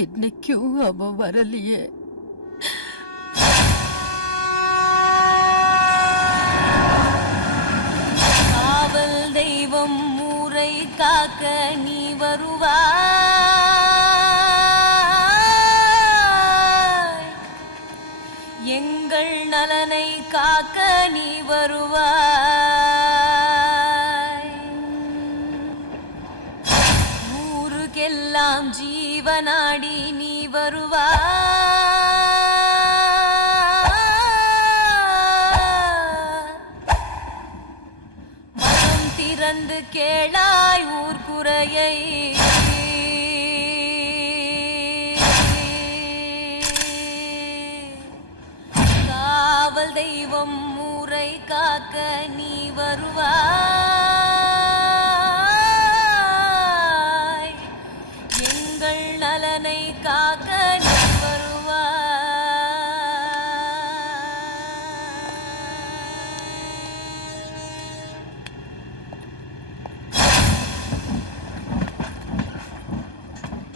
இன்னைக்கும் அவன் வரலையே. காவல் தெய்வம் ஊரை காக்க நீ வருவாய், எங்கள் நலனை காக்க நீ வருவாய். ஊருக்கெல்லாம் ஜீவனாடி நீ வருவாய். மனம் திறந்து கேளாய் ஊர் குறையை, காவல் தெய்வம் ஊரை காக்க நீ வருவாய், எங்கள் நலனை காக்க நீ வருவாய்.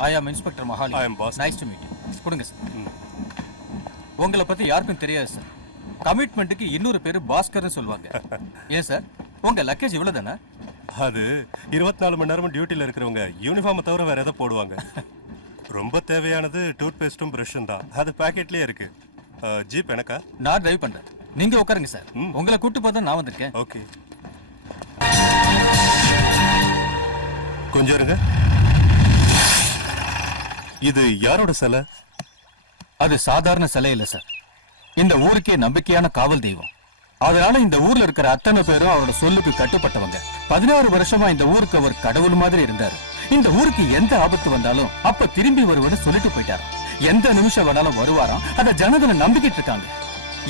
I am Inspector Mahali. I am boss. Nice to meet you. கொடுங்க சார். உங்களை பத்தி யாருக்கும் தெரியாது சார். கமிட்மெண்ட்டுக்கு இன்னொரு பேரு பாஸ்கர்னு சொல்லுவாங்க. ஏன் சார் உங்க லக்கேஜ் இவ்வளவுதானே? அது 24 மணி நேரமும் டியூட்டில இருக்கிறவங்க யூனிஃபார்மை தவிர வேற எதை போடுவாங்க? ரொம்ப தேவையானது டூத் பேஸ்டும் பிரஷும் தான். அது பாக்கெட்லயே இருக்கு. ஜீப் எனக்கா? நான் டிரைவ் பண்றேன், நீங்க உட்காருங்க சார். உங்களை கூட்டு போதான் நான் வந்திருக்கேன். ஓகே, கொஞ்சம் இருங்க. இது யாரோட சிலை? அது சாதாரண சிலை இல்ல சார், இந்த ஊருக்கே நம்பிக்கையான காவல் தெய்வம். அதனால இந்த ஊர்ல இருக்கிற அத்தனை பேரும் அவரோட சொல்லுக்கு கட்டுப்பட்டவங்க. 16 வருஷமா இந்த ஊருக்கு அவர் கடவுள் மாதிரி இருந்தாரு. இந்த ஊருக்கு எந்த ஆபத்து வந்தாலும் அப்ப திரும்பி வருவன்னு சொல்லிட்டு போயிட்டாரு. எந்த நிமிஷம் வேணாலும் வருவாராம். அத ஜனங்களை நம்பிக்கிட்டு இருக்காங்க.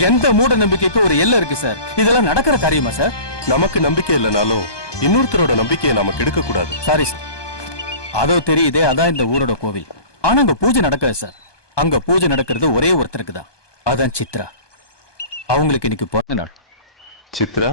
எந்த மூட நம்பிக்கைக்கு ஒரு எல்லை இருக்கு சார். இதெல்லாம் நடக்கிற காரியமா சார்? நமக்கு நம்பிக்கை இல்லைனாலும் இன்னொருத்தரோட நம்பிக்கையை நாம கெடுக்க கூடாது. சாரி சார், அதோ தெரியுதே, அதான் இந்த ஊரோட கோவில். ஆனா அங்க பூஜை நடக்காது சார். அங்க பூஜை நடக்கிறது ஒரே ஒருத்தருக்கு தான், அதான் சித்ரா. அவங்களுக்கு இன்னைக்கு பிறந்த நாள். சித்ரா?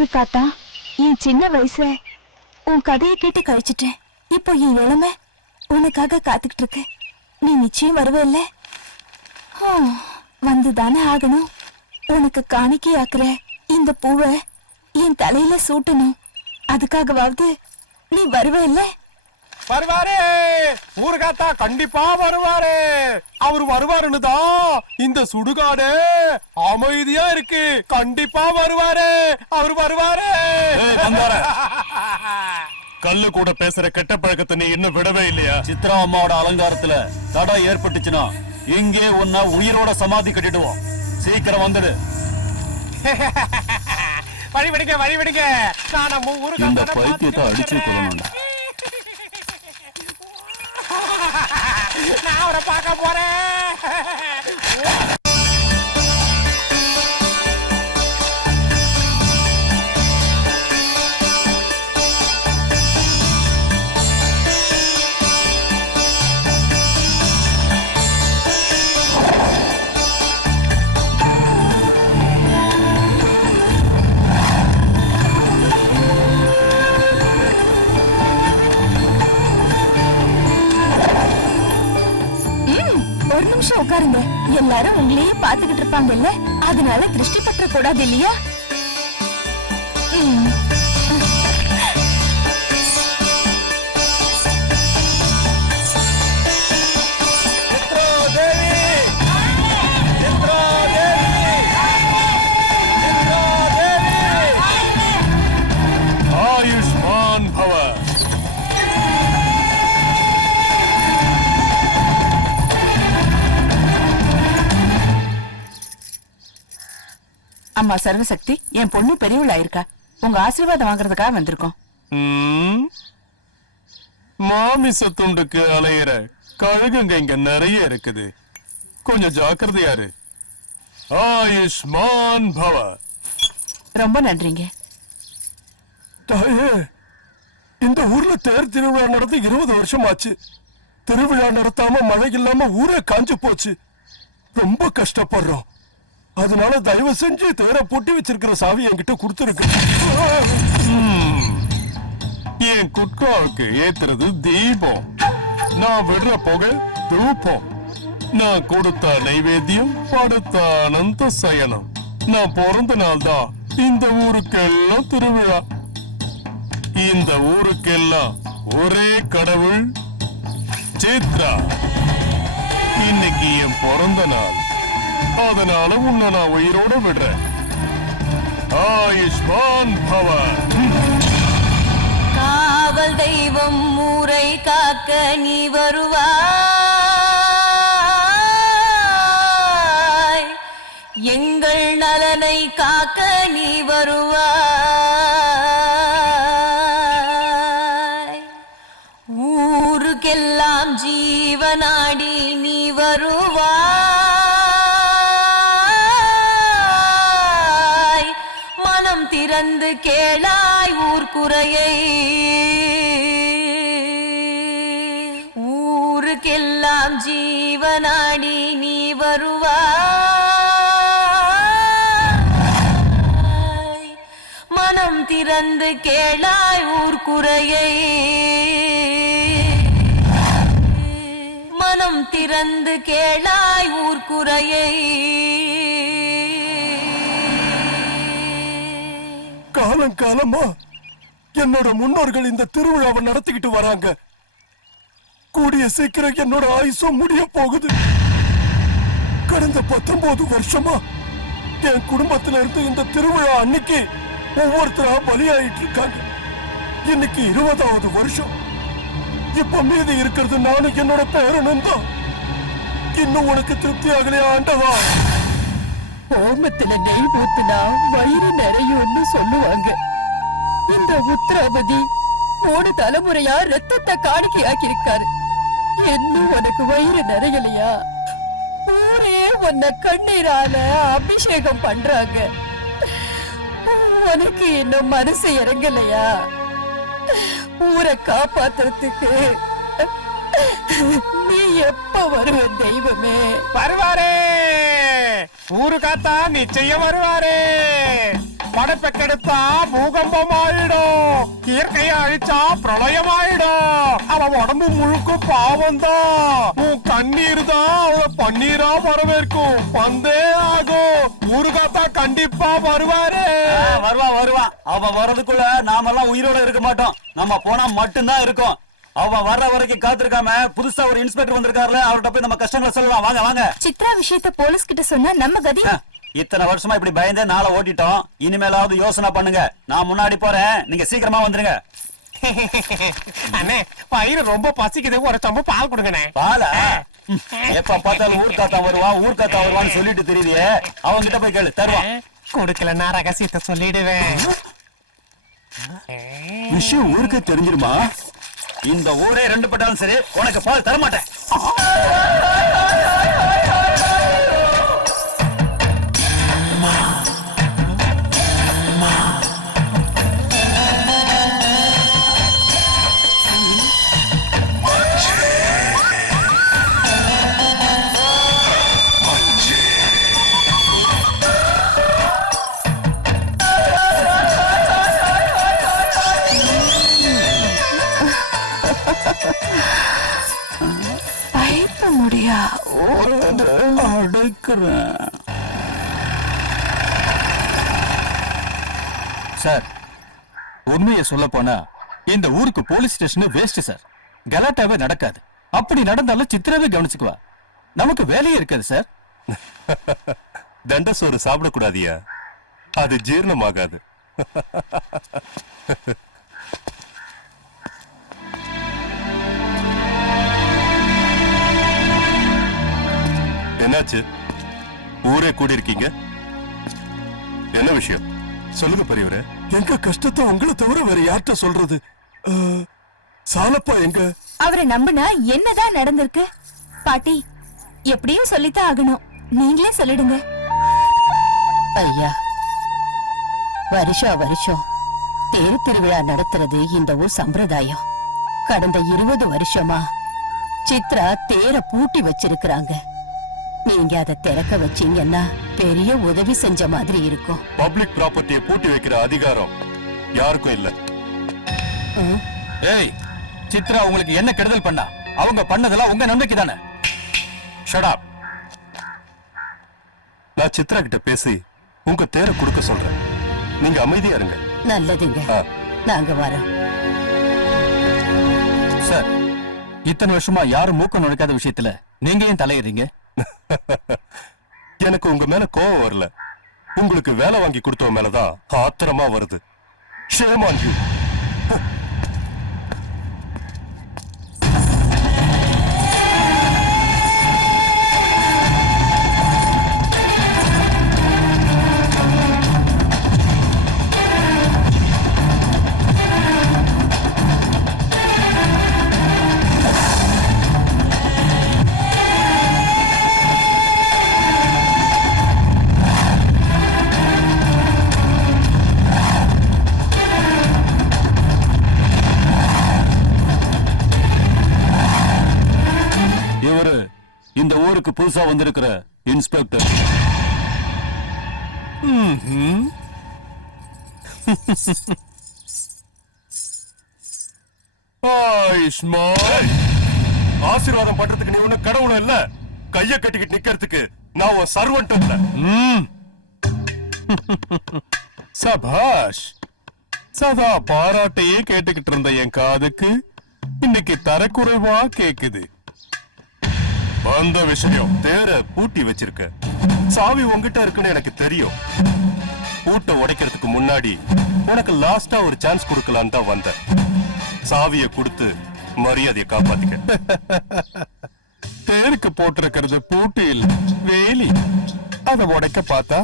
ஊரு காத்தா, என் சின்ன வயசு உன் கதையை கேட்டு கழிச்சிட்டேன். இப்போ என் இளமை உனக்காக காத்துக்கிட்டு இருக்கு. நீ நிச்சயம் வருவல்ல? வந்துதானே ஆகணும். உனக்கு காணிக்கையாக்குற இந்த பூவை என் தலையில சூட்டணும். அதுக்காகவாவது நீ வருவல்ல? வருவாரு, ஊருகாத்தா கண்டிப்பா வருவாரு. அவரு வருவாருன்னு தான் இந்த சுடுகாடு அமைதியா இருக்கு. கண்டிப்பா வருவாரு, அவரு வருவாரு. கல்லு கூட பேசுற கெட்ட பழக்கத்தை நீ இன்னும் விடவே இல்லையா? சித்ரா அம்மாவோட அலங்காரத்துல தடை ஏற்பட்டுச்சுன்னா இங்கே உன்னை உயிரோட சமாதி கட்டிடுவோம். சீக்கிரம் வந்துடு. வழி விடுங்க, வழி விடுங்க. நான் நம்ம இந்த பைத்தியத்தை அடிச்சு கொள்ளணும். நான் அவரை பார்க்க போறேன். ஒரு நிமிஷம் உட்காருங்க. எல்லாரும் உங்களையே பாத்துக்கிட்டு இருப்பாங்கல்ல, அதனால திருஷ்டி பற்ற கூடாது இல்லையா? ஆயுஷ்மான் பவ. அம்மா சர்வசக்தி, என் பொண்ணு பெரியவள் ஆயிருக்கா. உங்க ஆசீர்வாதம் வாங்குறதுக்காக வந்திருக்கோம். மாமிச துண்டுக்கு அலையிற கழுகுங்க இங்க நிறைய இருக்குது. கொஞ்சம் ஜாக்கிரதையா இரு. ஆயுஷ்மான் பவ. ரொம்ப நன்றிங்க. தாயே, இந்த ஊர்ல தேர் திருவிழா நடந்து 20 வருஷம் ஆச்சு. திருவிழா நடத்தாம மழை இல்லாம ஊரே காஞ்சு போச்சு. ரொம்ப கஷ்டப்படுறோம். அதனால தயவு செஞ்சு தேரை பூட்டி வச்சிருக்கிற சாவி என்கிட்ட கொடுத்துருக்கு. என் குட்காவுக்கு ஏத்துறது தீபம், நான் விடுற புகை தூப்பம், நான் கொடுத்த நைவேத்தியம் படுத்த அனந்த சயனம். நான் பிறந்த நாள் தான் இந்த ஊருக்கெல்லாம் திருவிழா. இந்த ஊருக்கெல்லாம் ஒரே கடவுள் சித்ரா. இன்னைக்கு என் பிறந்த நாள், அதனால உன்னை நான் உயிரோட விடுறேன். ஆயுஷ்மான் பவ. காவல் தெய்வம் ஊரை காக்க நீ வருவாய். எங்கள் நலனை காக்க நீ வருவாய். ஊருக்கெல்லாம் ஜீவனாடி நீ வருவாய். மனம் திறந்து கேளாய் ஊர்க்குறையை. ஊருக்கெல்லாம் ஜீவனாடி நீ வருவாய். மனம் திறந்து கேளாய் ஊர்க்குறையை. மனம் திறந்து கேளாய் ஊர்க்குறையை. காலங்காலமா என்னோட முன்னோர்கள் இந்த திருவிழாவை நடத்திக்கிட்டு வராங்க. கூடிய சீக்கிரம் என்னோட ஆயுசும் முடிய போகுது. கடந்த 19 வருஷமா என் குடும்பத்தில இருந்து இந்த திருவிழா அன்னைக்கு ஒவ்வொருத்தரா பலியாயிட்டு இருக்காங்க. இன்னைக்கு 20வது வருஷம். இப்ப மீதி இருக்கிறது நானும் என்னோட பேரனும் தான். இன்னும் உனக்கு திருப்தி ஆகலையா ஆண்டவா? ஹோமத்துல நெய் ஊத்துனா வயிறு நிறையும்னு சொல்லுவாங்க. இந்த உத்திராபதி 3 தலைமுறையா ரத்தத்தை காணிக்கையாக்கி இருக்காரு. இன்னும் உனக்கு வயிறு நிறையலையா? ஊரே உன்னை கண்ணீரால அபிஷேகம் பண்றாங்க. உனக்கு இன்னும் மனசு இறங்கலையா? ஊரை காப்பாத்துறதுக்கு நீ எப்ப வருவ தெய்வமே? வருவாரே, ஊருகாத்தா நிச்சயம் வருவாரே. படைப்பை கெடுத்தா பூகம்பம் ஆயிடும், இயற்கையை அழிச்சா பிரளயம் ஆயிடும். அவன் உடம்பு முழுக்க பாவம் தான். உன் கண்ணீர் தான் அவ பன்னீரா வரவேற்கும். வந்தே ஆகும். முருகாத்தா கண்டிப்பா வருவாரு. வருவான். அவன் வர்றதுக்குள்ள நாமெல்லாம் உயிரோட இருக்க மாட்டோம். நம்ம போனா மட்டும்தான் இருக்கும். அவன் வர்ற வரைக்கும் காத்திருக்காம புதுசா ஒரு இன்ஸ்பெக்டர் வந்திருக்காருல, அவர்கிட்ட போய் நம்ம கஷ்டங்களை சொல்லலாம். வாங்க. சித்ரா விஷயத்த போலீஸ் கிட்ட சொன்னா நம்ம கதி. இத்தனை வருஷமா இப்படி பயந்தே நாளை ஓட்டிட்டோம். இனிமேலாவது யோசனை பண்ணுங்க. நான் முன்னாடி போறேன், நீங்க சீக்கிரமா வந்துருங்க. அண்ணே, பயிர் ரொம்ப பசிக்குது, ஒரு சம்பு பால் கொடுங்கண்ணே. பால எப்ப பார்த்தாலும் ஊர்காத்தான் வருவான்னு சொல்லிட்டு தெரியுதே. அவங்க கிட்ட போய் கேளு, தருவான். கொடுக்கலன்னா ரகசியத்தை சொல்லிடுவேன். விஷயம் ஊருக்கு தெரிஞ்சிருமா? இந்த ஊரே ரெண்டு பட்டாலும் சரி, உனக்கு பால் தரமாட்டேன். பயப்பட முடியா அடைக்கிறேன். சார், உண்மையை சொல்ல போனா இந்த ஊருக்கு போலீஸ் ஸ்டேஷன் வேஸ்ட் சார். கலாட்டாவே நடக்காது. அப்படி நடந்தாலும் சித்திராவே கவனிச்சுக்குவா. நமக்கு வேலையே இருக்காது சார். தண்ட சோறு சாப்பிடக்கூடாதியா, அது ஜீரணமாகாது. என்னாச்சு? ஊரே கூடி இருக்கீங்க, என்ன விஷயம்? சொல்லுங்க பெரியவரே. எங்க கஷ்டத்தை உங்களை தவிர வேற யார்கிட்ட சொல்றது? சாலப்பா எங்க? அவரை நம்பினா என்னதான் நடந்திருக்கு? பாட்டி, எப்படியும் சொல்லித்தான் ஆகணும். நீங்களே சொல்லிடுங்க. ஐயா, வருஷம் தேர் திருவிழா நடத்துறது இந்த ஊர் சம்பிரதாயம். கடந்த 20 வருஷமா சித்ரா தேர பூட்டி வச்சிருக்கிறாங்க. நீங்க அதை திறக்க வச்சீங்கன்னா பெரிய உதவி செஞ்ச மாதிரி இருக்கும். பப்ளிக் ப்ராப்பர்ட்டியை பூட்டி வைக்கிற அதிகாரம் யாருக்கும் இல்ல. ஏய், சித்ரா உங்களுக்கு என்ன கெடுதல் பண்ணா? அவங்க பண்ணதெல்லாம் உங்க நம்பிக்கை தானே? Shut up. நான் சித்ரா கிட்ட பேசி உங்க தேர கொடுக்க சொல்றேன். நீங்க அமைதியா இருங்க. நல்லதுங்க, நாங்க வரோம். சார், இத்தனை வருஷமா யாரும் மூக்க நுழைக்காத விஷயத்துல நீங்க ஏன் தலையிறீங்க? எனக்கு உங்க மேல கோவம் வரல, உங்களுக்கு வேலை வாங்கி கொடுத்தவ மேலதான் ஆத்திரமா வருது. Shame on you. இந்த ஊருக்கு புதுசா வந்திருக்கிற இன்ஸ்பெக்டர். ஆசீர்வாதம் பண்றதுக்கு நீ ஒண்ணு கடவுளும் இல்ல, கைய கட்டிக்கிட்டு நிக்கிறதுக்கு நான் உன் சர்வன்ட் இல்ல. சபாஷ். சதா பாராட்டையே கேட்டுக்கிட்டு இருந்த என் காதுக்கு இன்னைக்கு தரக்குறைவா கேக்குது. அந்த விஷயம், தேர பூட்டி வச்சிருக்க, சாவி உங்ககிட்ட இருக்குன்னு எனக்கு தெரியும். பூட்டை உடைக்கிறதுக்கு முன்னாடி உனக்கு லாஸ்டா ஒரு சான்ஸ் கொடுக்கலான்னு தான் வந்த. சாவிய கொடுத்து மரியாதையை காப்பாத்திக்க. தேருக்கு போட்டிருக்கிறது பூட்டி இல்ல, வேலி. அத உடைக்க பார்த்தா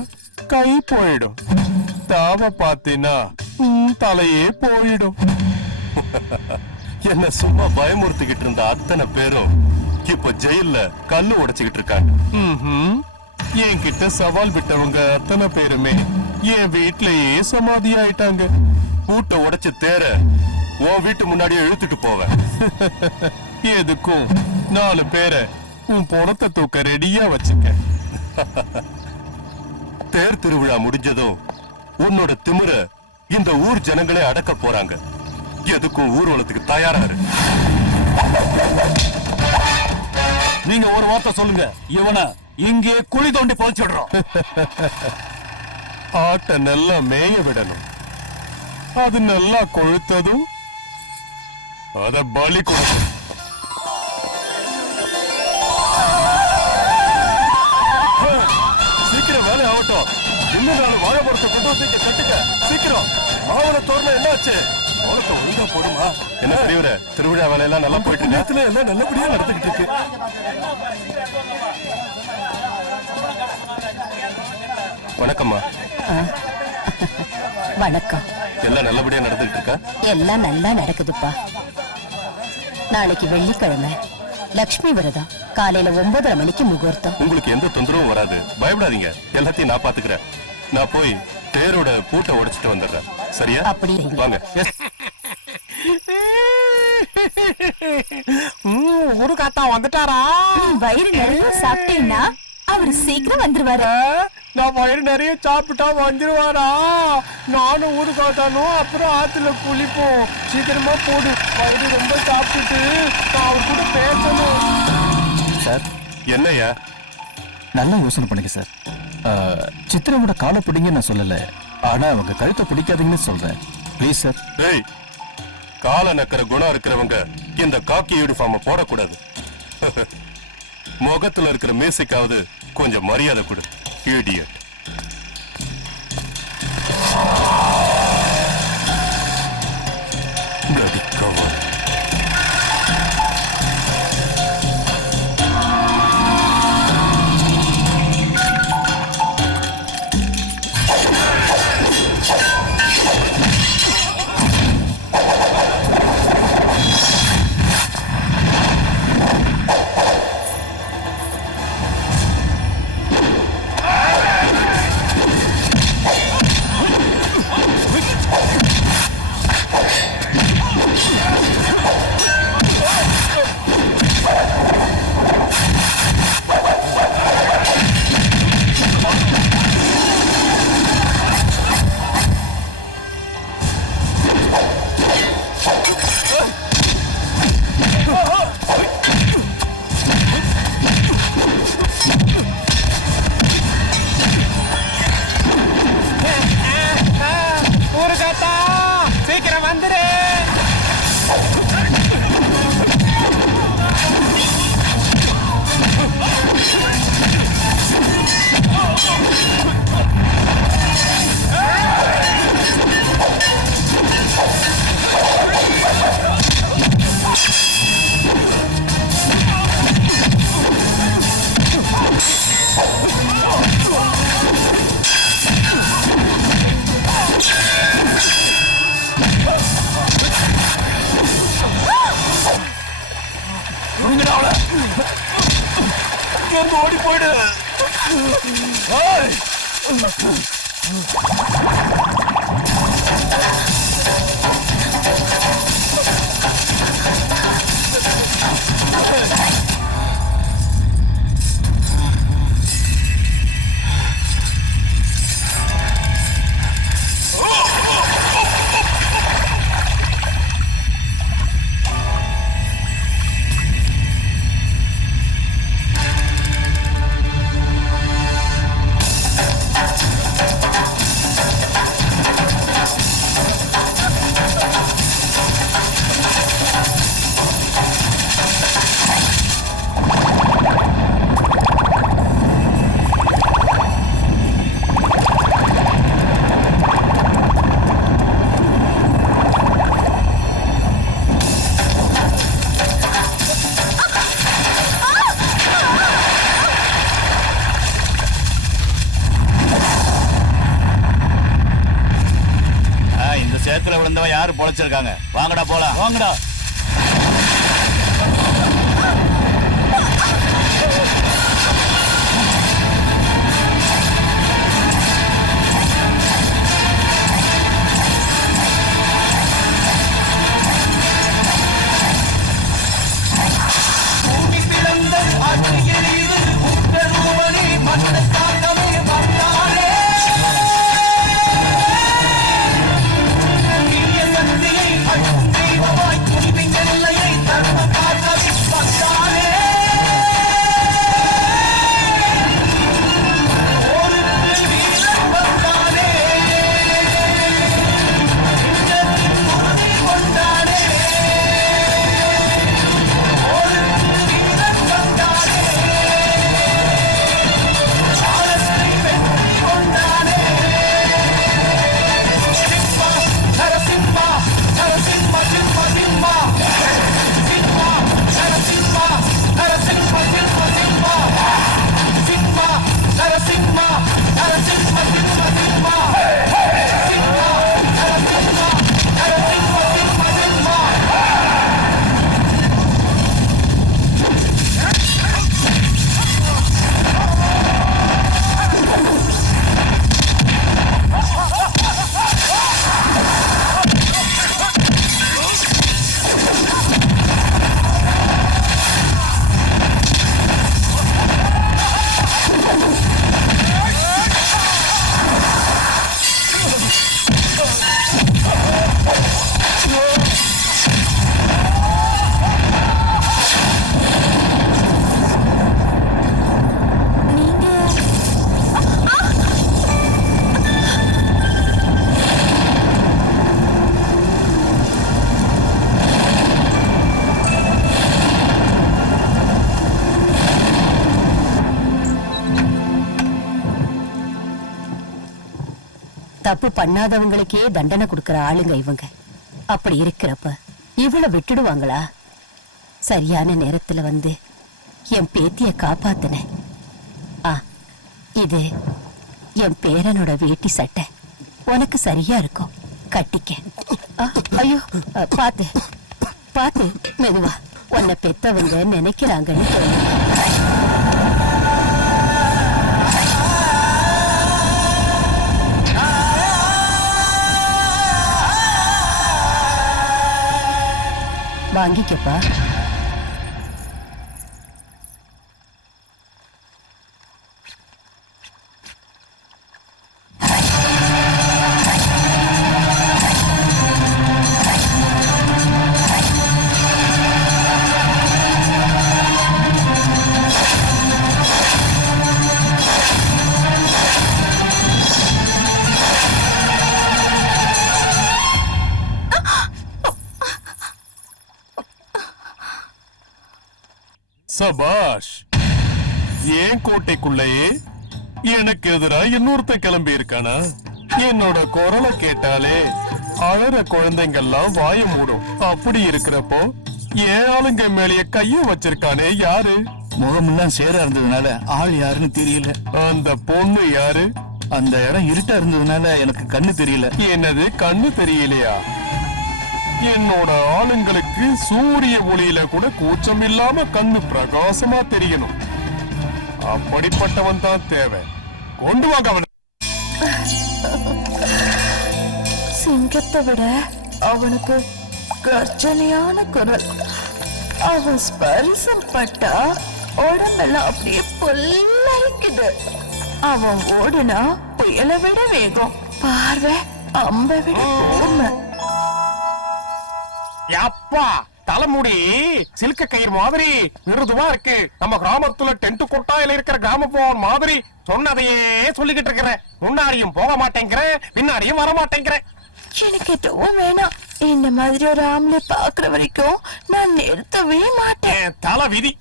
கை போயிடும். தாவ பாத்தீனா தலையே போயிடும். என்ன சும்மா பயமுறுத்திக்கிட்டு இருந்த அத்தனை பேரும் இப்ப ஜெயில்ல கல்லு உடைச்சுக்கிட்டு இருக்காங்க. என்கிட்ட சவால் விட்டவங்க அத்தனை பேருமே என் வீட்லயே சமாதி ஆயிட்டாங்க. பூட்டை உடைச்சு தேர உன் வீட்டு முன்னாடியே இழுத்துட்டு போவேன். எதுக்கும் 4 பேரை உன் பணத்தை தூக்க ரெடியா வச்சுக்க. தேர் திருவிழா முடிஞ்சதும் உன்னோட திமிர இந்த ஊர் ஜனங்களே அடக்க போறாங்க. எதுக்கும் ஊர்வலத்துக்கு தயாரா இரு. நீங்க ஒரு வார்த்தை சொல்லுங்க, இவனை இங்கே குழி தோண்டி புதைச்சிடுறோம். ஆட்டை நல்லா மேய விடணும். அது நல்லா கொழுத்ததும் அத பலி கொடுக்கணும். சீக்கிரம் வேலை ஆகட்டும். இன்னும் நாலு வாழை மரத்தை கொண்டு வந்து கட்டுக்க. சீக்கிரம் மாவள தோரணம் என்னாச்சு? மாவளத்தை ஒழுங்கா போடுமா? என்ன பெரியவரே, திருவிழா வேலையெல்லாம் நல்லா போயிட்டு நேரத்துல எல்லாம் நல்லபடியா நடந்துகிட்டு இருக்கு. வணக்கம்மா. வணக்கம். எல்லாம் நல்லபடியா நடந்துகிட்டு இருக்கா? எல்லாம் நல்லா நடக்குதுப்பா. நாளைக்கு வெள்ளிக்கிழமை லக்ஷ்மி விரதம். காலையில 9:30 மணிக்கு முகூர்த்தம். உங்களுக்கு எந்த தொந்தரவும் வராது, பயப்படாதீங்க. எல்லாத்தையும் நான் பாத்துக்கிறேன். நான் போய் தேரோட பூட்டை உடைச்சிட்டு வந்துடுறேன். சரியா? அப்படி வாங்க. ஊருக்காத்தா வந்துட்டாரா? நீ வயிறு நிறைய சாப்பிட்டீங்கன்னா அவர் சீக்கிரம் வந்துருவாரு. நான் வயிறு நிறைய சாப்பிட்டா வந்துருவாரா? நானும் ஊருக்காத்தானும் அப்புறம் ஆத்துல குளிப்போம். சீக்கிரமா போடு. வயிறு ரொம்ப சாப்பிட்டுட்டு நான் அவர் கூட பேசணும். சார், என்னையா? நல்லா யோசனை பண்ணுங்க சார். சித்திரவோட காலை பிடிங்க நான் சொல்லல, ஆனா அவங்க கழுத்தை பிடிக்காதீங்கன்னு சொல்றேன். Please sir. ஏய், கால நக்கிற குணம் இருக்கிறவங்க இந்த காக்கி யூனிஃபார்ம் போடக்கூடாது. முகத்துல இருக்கிற மீசைக்காவது கொஞ்சம் மரியாதை கொடு. இடியட். Bloody cover. ஊருக்காத்தா சீக்கிரம் வந்துரு. இங்கிருந்து ஓடி போயிடு. சேத்துல விழுந்தவன் யாரு பொழைச்சிருக்காங்க? வாங்கடா போலாம். வாங்கடா. தப்பு பண்ணாதவங்களுக்கே தண்டனை கொடுக்கற ஆளுங்க இவங்க. அப்படி இருக்கிறப்ப இவளை விட்டுடுவாங்களா? சரியான நேரத்துல வந்து என் பேத்திய காப்பாத்தின. இது என் பேரனோட வேட்டி சட்டை, உனக்கு சரியா இருக்கும், கட்டிக்க. ஐயோ, பாத்து பாத்து, மெதுவா. உன்னை பெத்தவங்க நினைக்கிறாங்கன்னு தோணு. வாங்கிக்கப்பா. சபாஷ். ஏன் கோட்டைக்குள்ளேயே எனக்கு எதிரா இன்னொருத்த கிளம்பி இருக்கானா? என்னோட குரலை கேட்டாலே அழற குழந்தைங்கெல்லாம் வாய மூடும். அப்படி இருக்கிறப்போ ஏன் ஆளுங்க மேலேயே கைய வச்சிருக்கானே யாரு? முகமெல்லாம் சேரா இருந்ததுனால ஆள் யாருன்னு தெரியல. அந்த பொண்ணு யாரு? அந்த இடம் இருட்டா இருந்ததுனால எனக்கு கண்ணு தெரியல. என்னது, கண்ணு தெரியலையா? என்னோட ஆளுங்களுக்கு சூரிய ஒளியில கூட கூச்சம் இல்லாம கண்ணு பிரகாசமா தெரியணும். அப்படிப்பட்டவன் தான் தேவை. கொண்டு வாங்க அவனை. சிங்கத்தை விட அவனுக்கு கர்ஜனையான குரல். அவன் ஸ்பரிசம் பட்டா உடம்பெல்லாம் அப்படியே புல்லரிக்குது. அவன் ஓடுனா புயலை விட வேகம், பார்வை அம்பை விட கூர்மை. அப்பா, தலைமுடி சில்க கயிறு மாதிரி மிருதுவா இருக்கு. நம்ம கிராமத்துல டென்ட் கொட்டாயில இருக்கிற கிராமபோன் மாதிரி சொன்னதையே சொல்லிக்கிட்டு இருக்கிறேன். முன்னாடியும் போக மாட்டேங்கிறேன், பின்னாடியும் வர மாட்டேங்கிறேன். எனக்கு எதுவும் வேணாம். இந்த மாதிரி ஒரு ஆம்பளை பாக்குற வரைக்கும் நான் நிறுத்தவே மாட்டேன். தலை விதி.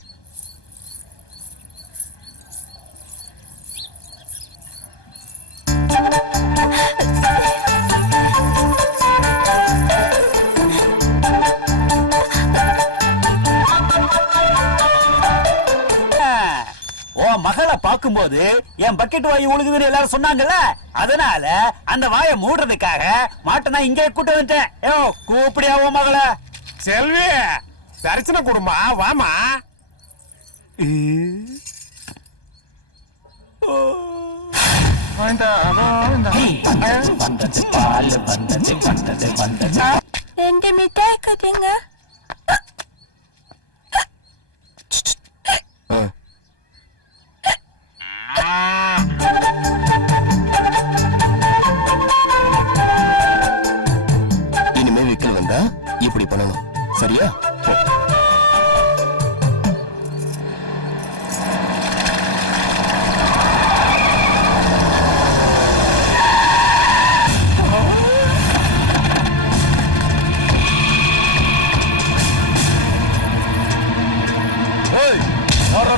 மகளை பாக்கும்போது என் பக்கெட் வாயு ஒழுகுதுன்னு எல்லாரும் சொன்னாங்கல்ல, அதனால அந்த வாயை மூடுறதுக்காக மாட்டை நான் இங்கே கூட்டு வந்துட்டேன். கூப்பிடியா உன் மகளை? செல்வி, தரிசன குடும்பா, வாமா. ரெண்டு மிட்டாய் கட்டுங்க. இனிமே விக்கல் வந்தா இப்படி பண்ணணும், சரியா?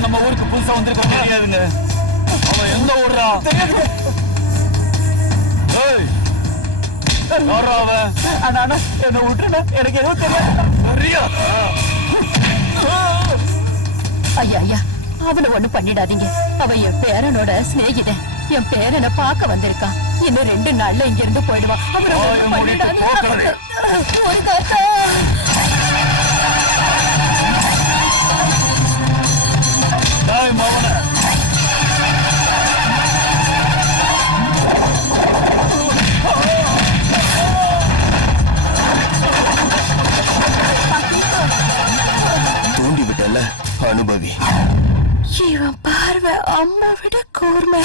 நம்ம ஊருக்கு புதுசா வந்திருக்க தெரியாதுங்க. அவன் எந்த ஊர்ரா? என்ன விட்டுருண்ணா, எனக்கு எதுவும் தெரியாது. ஐயா ஐயா, அவளை ஒண்ணு பண்ணிடாதீங்க. அவன் என் பேரனோட சிநேகிதன். என் பேரனை பார்க்க வந்திருக்கான். இன்னும் 2 நாள்ல இங்க இருந்து போயிடுவான். அவரை ஒண்ணும் பண்ணிடாதீங்க. ஒரு காத்தா மவன தூண்டி விட்டல அனுபவி. இவன் பார்வை அம்மா விட கூர்மை.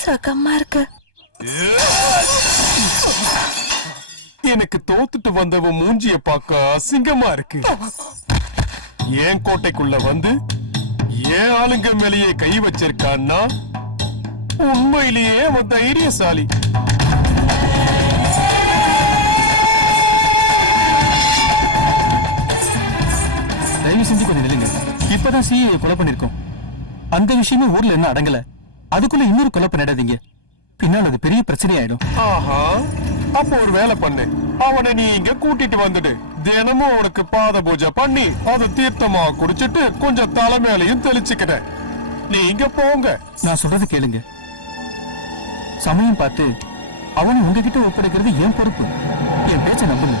சுகமா இருக்கு. எனக்கு தோத்துட்டு வந்தவன் மூஞ்சிய பார்க்க அசிங்கமா இருக்கு. ஏன் கோட்டைக்குள்ள வந்து ஏன் ஆளுங்க மேலேயே கை வச்சிருக்கான்னா உண்மையிலேயே அவன் தைரியசாலி. தயவு செஞ்சு கொஞ்சம் நில்லுங்க. இப்பதான் சிஏ கொலை பண்ணிருக்கோம். அந்த விஷயமே ஊர்ல என்ன அடங்கல. அதுக்குள்ள இன்னொரு கொலை பண்ணிடாதீங்க. பின்னால் அது பெரிய பிரச்சனை ஆயிடும். ஆஹா, அப்ப ஒரு வேலை பண்ணு, அவனை நீ இங்க கூட்டிட்டு வந்துடு. தினமும் அவனுக்கு பாத பூஜை பண்ணி அதை தீர்த்தமா குடிச்சிட்டு கொஞ்சம் தலைமையிலையும் தெளிச்சுக்கிற. நீங்க போங்க. நான் சொல்றது கேளுங்க. சமயம் பார்த்து அவனை உங்ககிட்ட ஒப்படைக்கிறது என் பொறுப்பு. என் பேச்ச நம்புங்க.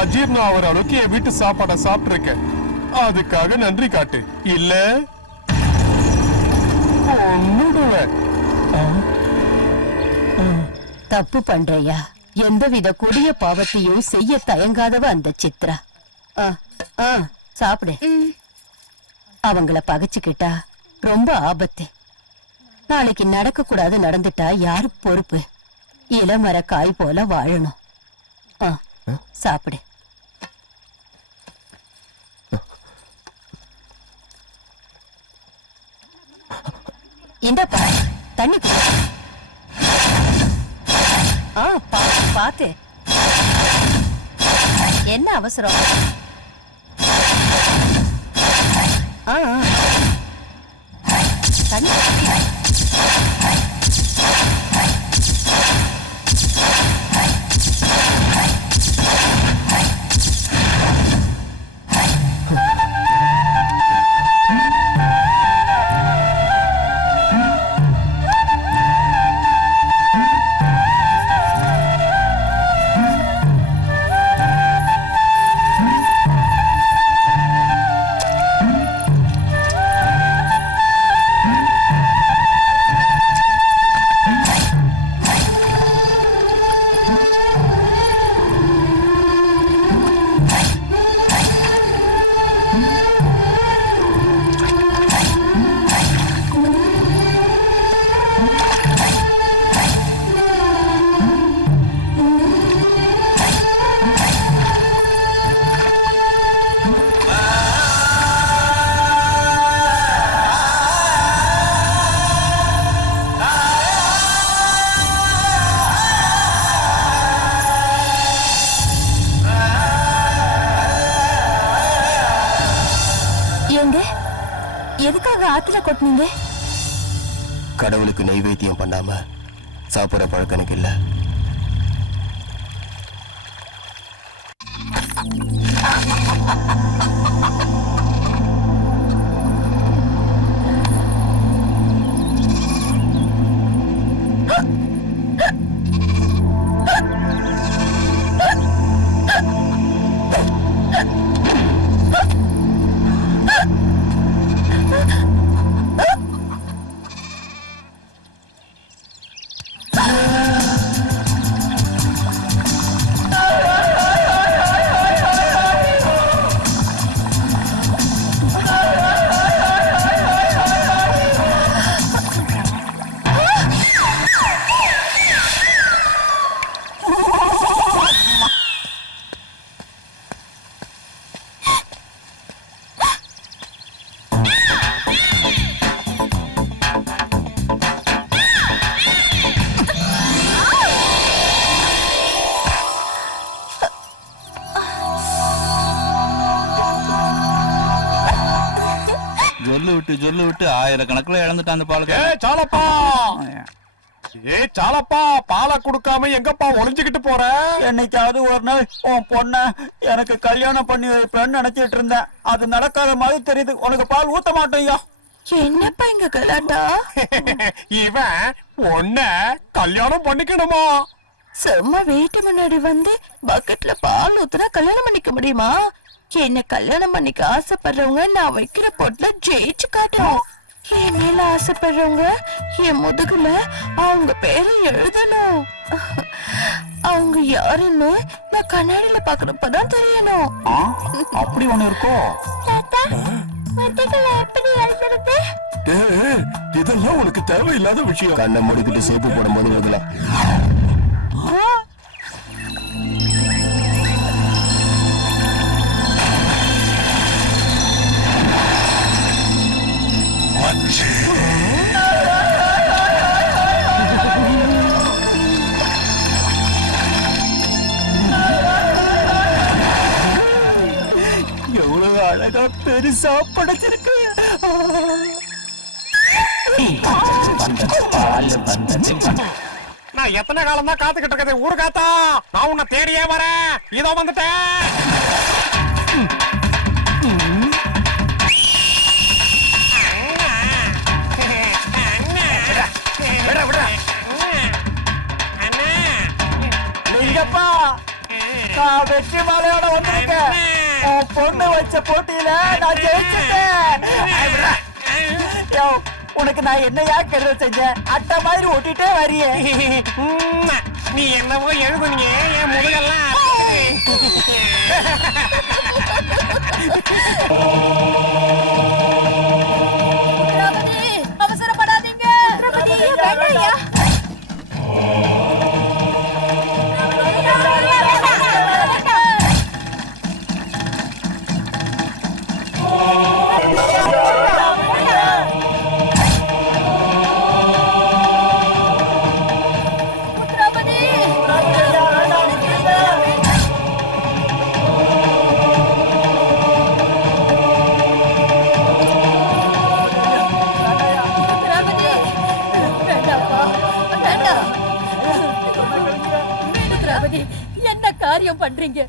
அஜீர்ணம் ஆகிற அளவுக்கு என் வீட்டு சாப்பாடை சாப்பிட்டு இருக்கேன். அதுக்காக நன்றி காட்டு. இல்ல கொன்னுடுவேன். தப்பு பண்றையா. எந்தவித கொடிய பாவத்தையும் செய்ய தயங்காதவ அந்த சித்ரா. சாப்பிடு. அவங்கள பகைச்சுக்கிட்டா ரொம்ப ஆபத்து. நாளைக்கு நடக்க கூடாது நடந்துட்டா யாரு பொறுப்பு? இளமர காய் போல வாழணும். சாப்பிடு. இந்தப்பா தண்ணி குடி. பாத்து. என்ன அவசரம்? தண்ணி குடி. எதுக்காக ஆத்துல கொட்டினீங்க? கடவுளுக்கு நைவேத்தியம் பண்ணாம சாப்பிடுற பழக்கம் எனக்கு இல்ல. சொல்லு விட்டு ஆயிரக்கணக்கில் இழந்துட்டான் அந்த பாலுக்கு. சாலப்பா, சாலப்பா, பாலை கொடுக்காம எங்கப்பா ஒளிஞ்சுக்கிட்டு போற? என்னைக்காவது ஒரு நாள் உன் பொண்ண எனக்கு கல்யாணம் பண்ணி வைப்பேன்னு நினைச்சிட்டு இருந்தேன். அது நடக்காத மாதிரி தெரியுது. உனக்கு பால் ஊத்த மாட்டேயா? என்னப்பா இங்க கலாட்டா? இவன் பொண்ண கல்யாணம் பண்ணிக்கணுமா? சும்மா வீட்டு முன்னாடி வந்து பக்கெட்ல பால் ஊத்துனா கல்யாணம் பண்ணிக்க முடியுமா? என்ன கல்யாணம் பண்ணிக்க ஆசைப்படுறவங்க நான் வைக்கிற பொட்டுல ஜெயிச்சு காட்டணும். என் மேல ஆசைப்படுறவங்க என் முதுகுல அவங்க பேரை எழுதணும். அவங்க யாருன்னு நான் கண்ணாடியில பாக்குறப்பதான் தெரியணும். அப்படி ஒண்ணு இருக்கோ? ஏய், இதெல்லாம் உனக்கு தேவையில்லாத விஷயம். கண்ணை மூடிக்கிட்டு சோப்பு போடும்போது எழுதலாம். எவ்வளவு அழகா பெருசா படைச்சிருக்கு. நான் எத்தனை காலம் தான் காத்துக்கிட்டு இருக்கிறது ஊரு காத்தா? நான் உன்னை தேடியே வரேன். இதோ வந்துட்டேன். லிங்கப்பா, நான் வெற்றி மாலையோட வந்திருக்கேன். உன் பொண்ணு வச்ச போட்டியில நான் ஜெயிச்சிட்டேன். யோ, உனக்கு நான் என்னையா கெடுதல் செஞ்சேன்? அட்டை மாதிரி ஒட்டிட்டே வரியே. நீ என்னவோ எழுதுனீங்க, என் முதுகெல்லாம் அவசரப்படாதீங்க. என்ன காரியம் பண்றீங்க?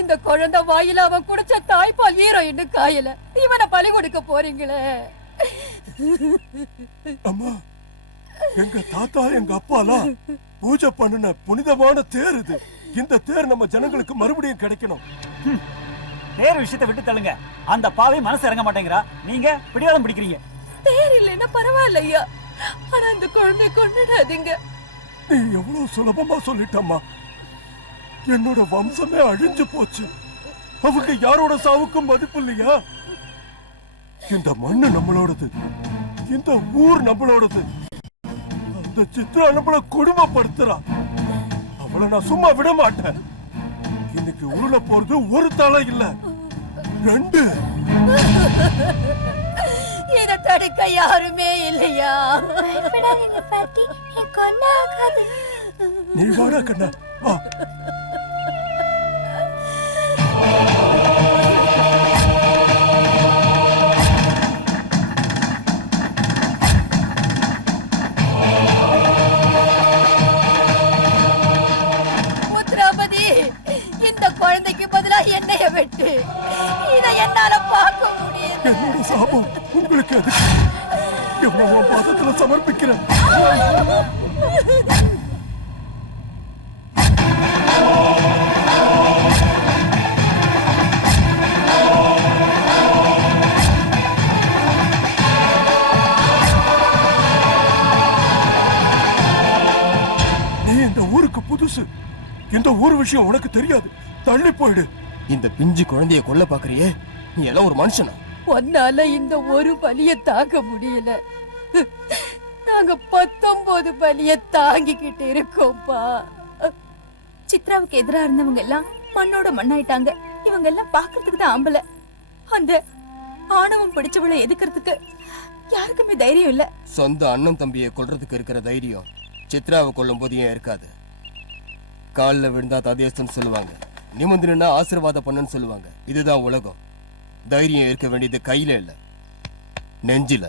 இந்த குழந்தை வாயில அவன் குடிச்ச தாய்ப்பால் ஹீரோயின் காயல, இவனை பலி கொடுக்க போறீங்களே? அம்மா, எங்க தாத்தா எங்க அப்பாலாம் பூஜை பண்ணின புனிதமான தேர் இது. இந்த தேர் நம்ம ஜனங்களுக்கு மறுபடியும் கிடைக்கணும். தேர் விஷயத்தை விட்டு தள்ளுங்க. அந்த பாவை மனசு இறங்க மாட்டேங்கிறா. நீங்க பிடிவாதம் பிடிக்கிறீங்க. தேர் இல்லைன்னா பரவாயில்லையா, ஆனா அந்த குழந்தை கொண்டுடாதீங்க. நீ எவ்வளவு சுலபமா சொல்லிட்டம்மா. என்னோட வம்சமே அழிஞ்சு போச்சு. அவங்க யாரோட சாவுக்கும் மதிப்பு இல்லையா? இந்த மண்ணு நம்மளோடது, இந்த ஊர் நம்மளோடது. அந்த சித்ரா நம்மள கொடுமைப்படுத்துறா. அவளை நான் சும்மா விட மாட்டேன். இன்னைக்கு உருள போறது ஒரு தலை இல்ல, 2. இத தடுக்க யாருமே இல்லையா? நீ வாடா கண்ணா, வா. முத்ராபதி, இந்த குழந்தைக்கு பதிலா என்னைய வெட்டு. இத என்னால பார்க்க முடியல. என்னோட சாபம் உங்களுக்கு எதுக்கு? எவ்வளவு பாதத்துல சமர்ப்பிக்கிறேன். நீ இந்த ஊருக்கு புதுசு. இந்த ஊர் விஷயம் உனக்கு தெரியாது. தள்ளி போயிடு. இந்த பிஞ்சு குழந்தைய கொல்ல பாக்குறியே, நீ எல்லாம் ஒரு மனுஷனா? ஒன்னால இந்த ஒரு பலிய தாங்க முடியல. நாங்க 19 பலிய தாங்கிக்கிட்டு இருக்கோம்ப்பா. சித்ராவுக்கு எதிரா இருந்தவங்க எல்லாம் மண்ணோட மண்ணாயிட்டாங்க. இவங்க எல்லாம் பாக்குறதுக்கு தான் ஆம்பளை. அந்த ஆணவம் பிடிச்சவளை எதுக்கிறதுக்கு யாருக்குமே தைரியம் இல்ல. சொந்த அண்ணன் தம்பியை கொல்றதுக்கு இருக்கிற தைரியம் சித்ராவை கொல்லும் போது ஏன் இருக்காது? காலில் விழுந்தா ததேசம் சொல்லுவாங்க, நிமிர்ந்து நின்னா ஆசீர்வாதம் பண்ணுன்னு சொல்லுவாங்க. இதுதான் உலகம். தைரியம் இருக்க வேண்டியது கையில இல்ல, நெஞ்சில.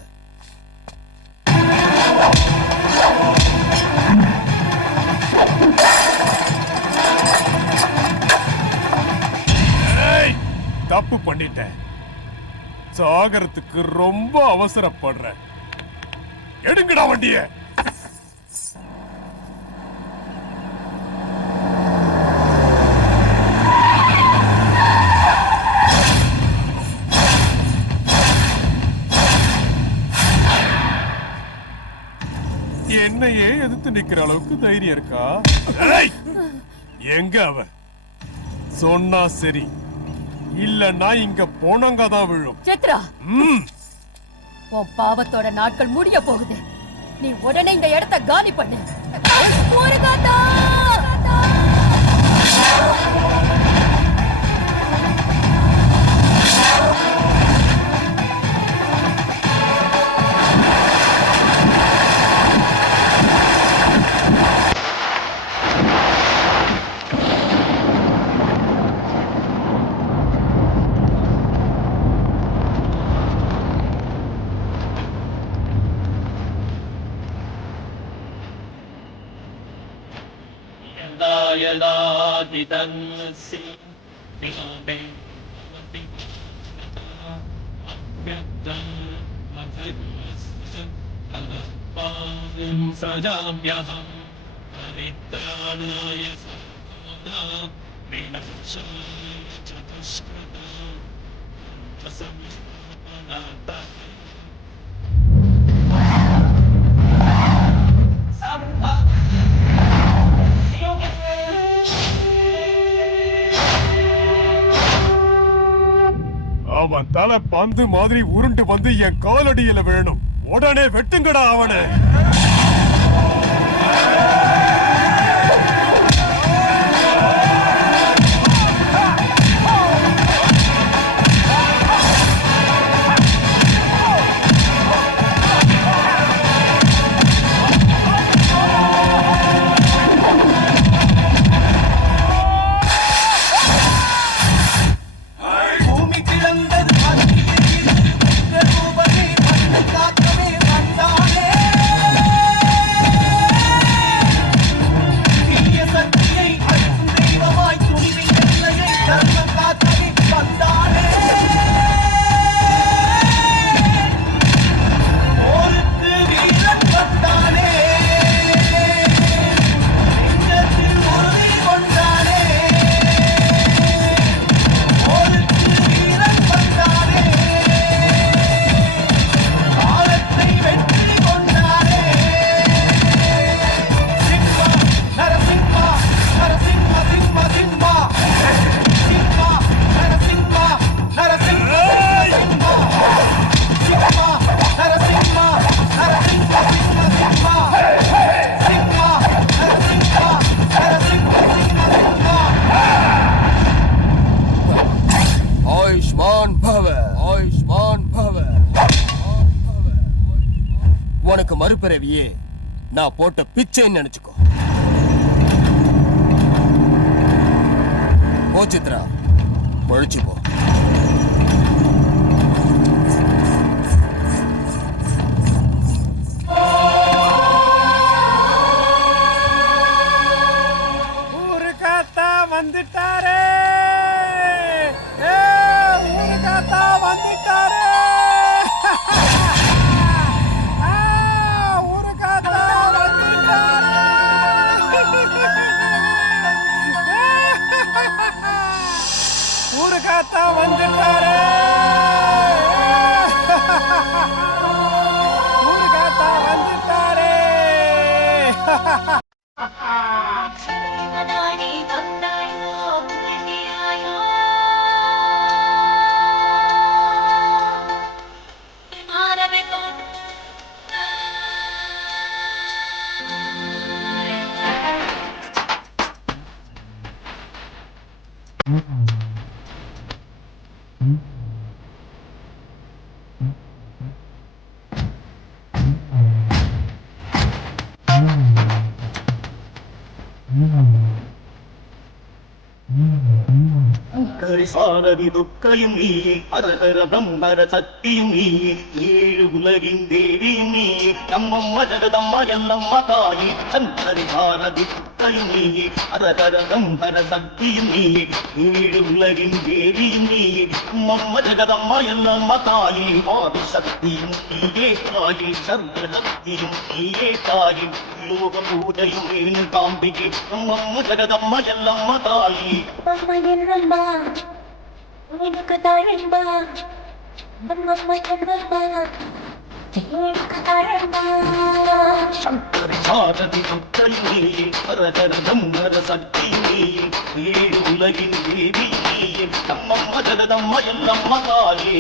தப்பு பண்ணிட்டேன். சாகரத்துக்கு ரொம்ப அவசரப்படுற. எடுங்கடா வண்டிய. என்னையே எதிர்த்து நிக்கிற அளவுக்கு தைரியம் இருக்கா? எங்க அவ சொன்னா சரி, இல்லன்னா இங்க போனங்க தான் விழும். சித்ரா, உன் பாவத்தோட நாட்கள் முடிய போகுது. நீ உடனே இந்த இடத்தை காலி பண்ணு. முருகாத்தா! அவன் தலை பந்து மாதிரி உருண்டு வந்து என் காலடியில வேணும். உடனே வெட்டுங்கடா அவனை. உனக்கு மறுபிறவியே நான் போட்ட பிச்சைன்னு நினைச்சுக்கோ. போ சித்ரா, பொழிச்சு போ. ஊருக்காத்தா வந்துட்டாரே, ஊருக்காத்தா வந்துட்டாரே. ஊருக்காத்தா வந்துட்டாரே, ஊருக்காத்தா வந்துட்டாரே. சாரதி துக்கையும் நீ, அரகர பிரம்மர சக்தியும் நீ, ஏழு உலகின் தேவியும் நீ, நம்மம்மா ஜகதம்மா எல்லம்மா தாயி. சந்தரி சாரதி துக்கையும் நீ, அரகர பிரம்மர சக்தியும் நீ, ஏழு உலகின் தேவியும் நீ, நம்மம்மா ஜகதம்மா எல்லம்மா தாயி. ஆதி சக்தியும் நீயே தாயி, சர்வ சக்தியும் நீயே தாயி. லோக பூஜையும் நீ காம்பிகை, நம்மம்மா ஜகதம்மா எல்லம்மா தாயி. அம்மா என்னம்மா உனக்கு தாயன்பா, அம்மா என்னம்மா சங்கரி சாரதி துர்க்கையும் நீயே ஹரஹர தம்மர சக்தியும் நீயே ஏழு உலகின் தேவி நீயே நம்மம்மா ஜகதம்மா எல்லம்மா தாயே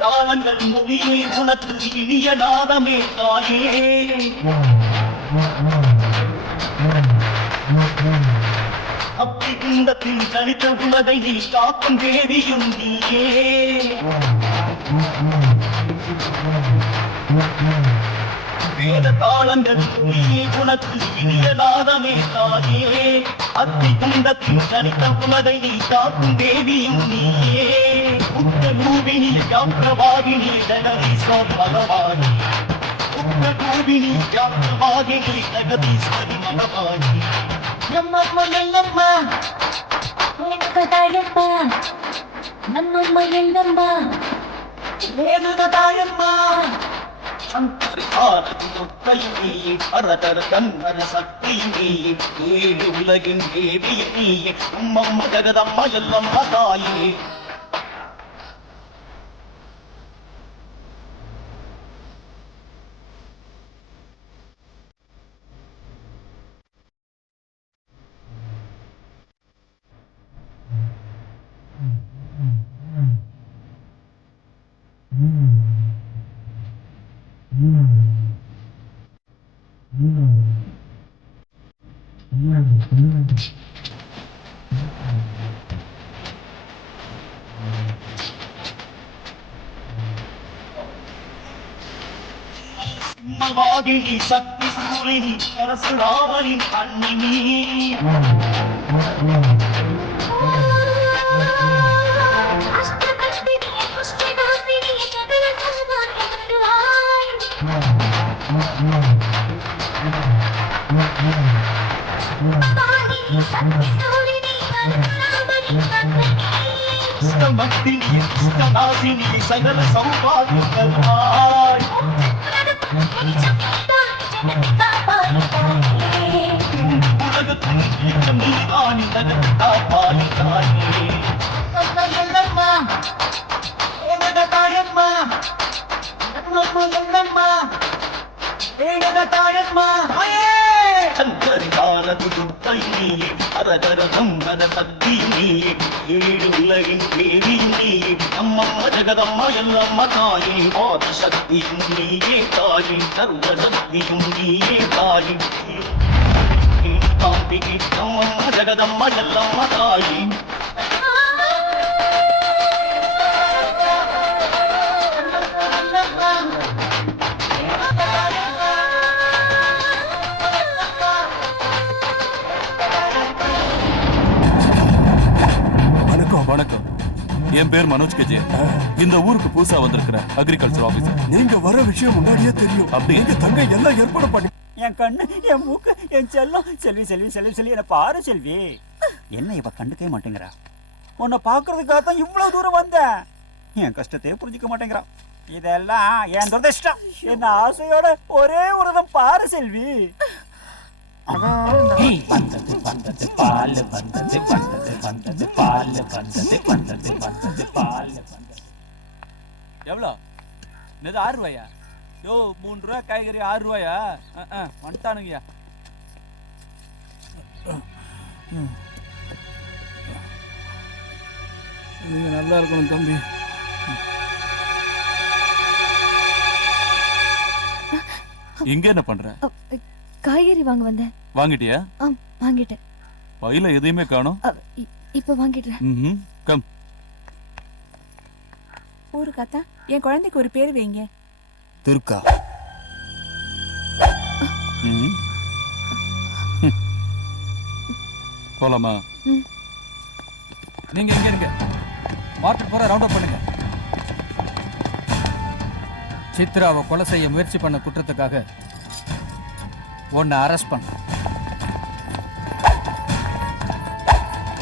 தாளங்கள் மொழியே உனக்கு இனிய நாதமே தாயே அப்படி குண்டத்தில் தனித்த உலகை நீ காக்கும் தேவியும் நீயே வேத தாளங்கள் மொழியே உனக்கு இனிய நாதமே தாயே அத்தி குண்டத்தில் தனித்த உலகை நீ காக்கும் தேவியும் நீயே உத்தரூபிணி வியாபினி ஜெகதீஸ்வரி பகவானி உத்தரூபிணி வியாபினி ஜெகதீஸ்வரி பகவானி நம்மம்மா எல்லம்மா தாயம்மா நம்மம்மா எல்லம்மா தாயம்மா சங்கரி ஆரதி துர்க்கையும் நீயே ஹரஹர கண்ணர சக்தியும் நீயே ஏழு உலகின் தேவியும் நீயே அம்மம்மா ஜகதம்மா எல்லம்மா தாயே மகாகினி சக்தி சூரினி பரசுராமனி அன்னினி பக்தினி நாசினி சகல சௌபாகியமாய் உலகத்தின் நீதானி நகர் காப்பாளி தாயே எல்லம்மா எனது தாயம்மா எல்லம்மா எனது தாயம்மா சங்கரி காரதி துர்க்கையும் நீயே ஹரஹர தம்மர சக்தியும் நீயே ஏழு உலகின் தேவியும் நீயே அம்மம்மா ஜகதம்மா எல்லம்மா தாயே ஆதி சக்தியும் நீயே தாயே சர்வ சக்தியும் நீயே தாயே காந்திகி அம்மம்மா ஜகதம்மா எல்லம்மா தாயே வணக்கம். என் பேர் மனோஜ் கே ஜெயின். இந்த ஊருக்கு புதுசா வந்திருக்கிற அக்ரிகல்ச்சர் ஆபீசர். நீங்க வர விஷயம் முன்னாடியே தெரியும். அப்படி எங்க தங்க எல்லாம் ஏற்பாடு பண்ணி என் கண்ணு என் மூக்கு என் செல்லம் செல்வி செல்வி செல்வி செல்வி என்ன பாரு செல்வி என்ன இவ கண்டுக்கவே மாட்டேங்கிறா உன்னை பாக்குறதுக்காக தான் இவ்வளவு தூரம் வந்தேன் என் கஷ்டத்தையே புரிஞ்சுக்க மாட்டேங்கிறான் இதெல்லாம் என் துரதிஷ்டம் என்ன ஆசையோட ஒரே உரதம் பாரு செல்வி வந்தது வந்தது பால் வந்தது வந்தது வந்தது பால் வந்தது வந்தது வந்தது பால் வந்தது. எவ்வளோ? இது 6 ரூபாயா? யோ 3 ரூபா காய்கறி 6 ரூபாயா? வந்துட்டானுங்கய்யா. நீங்க நல்லா இருக்கணும் தம்பி. இங்க என்ன பண்ற? காய்கறி வாங்க வந்தேன். வாங்கிட்டியா? வாங்கிட்டேன். பையில எதையுமே காணோம். இப்ப வாங்கிடுறேன். கம். ஒரு கத்தா என் குழந்தைக்கு ஒரு பேர் வைங்க. துர்கா. போலாமா? நீங்க எங்க இருங்க? மார்க்கெட் போற ரவுண்ட் அப் பண்ணுங்க. சித்ராவை கொலை செய்ய முயற்சி பண்ண குற்றத்துக்காக உன்னை அரெஸ்ட் பண்ண.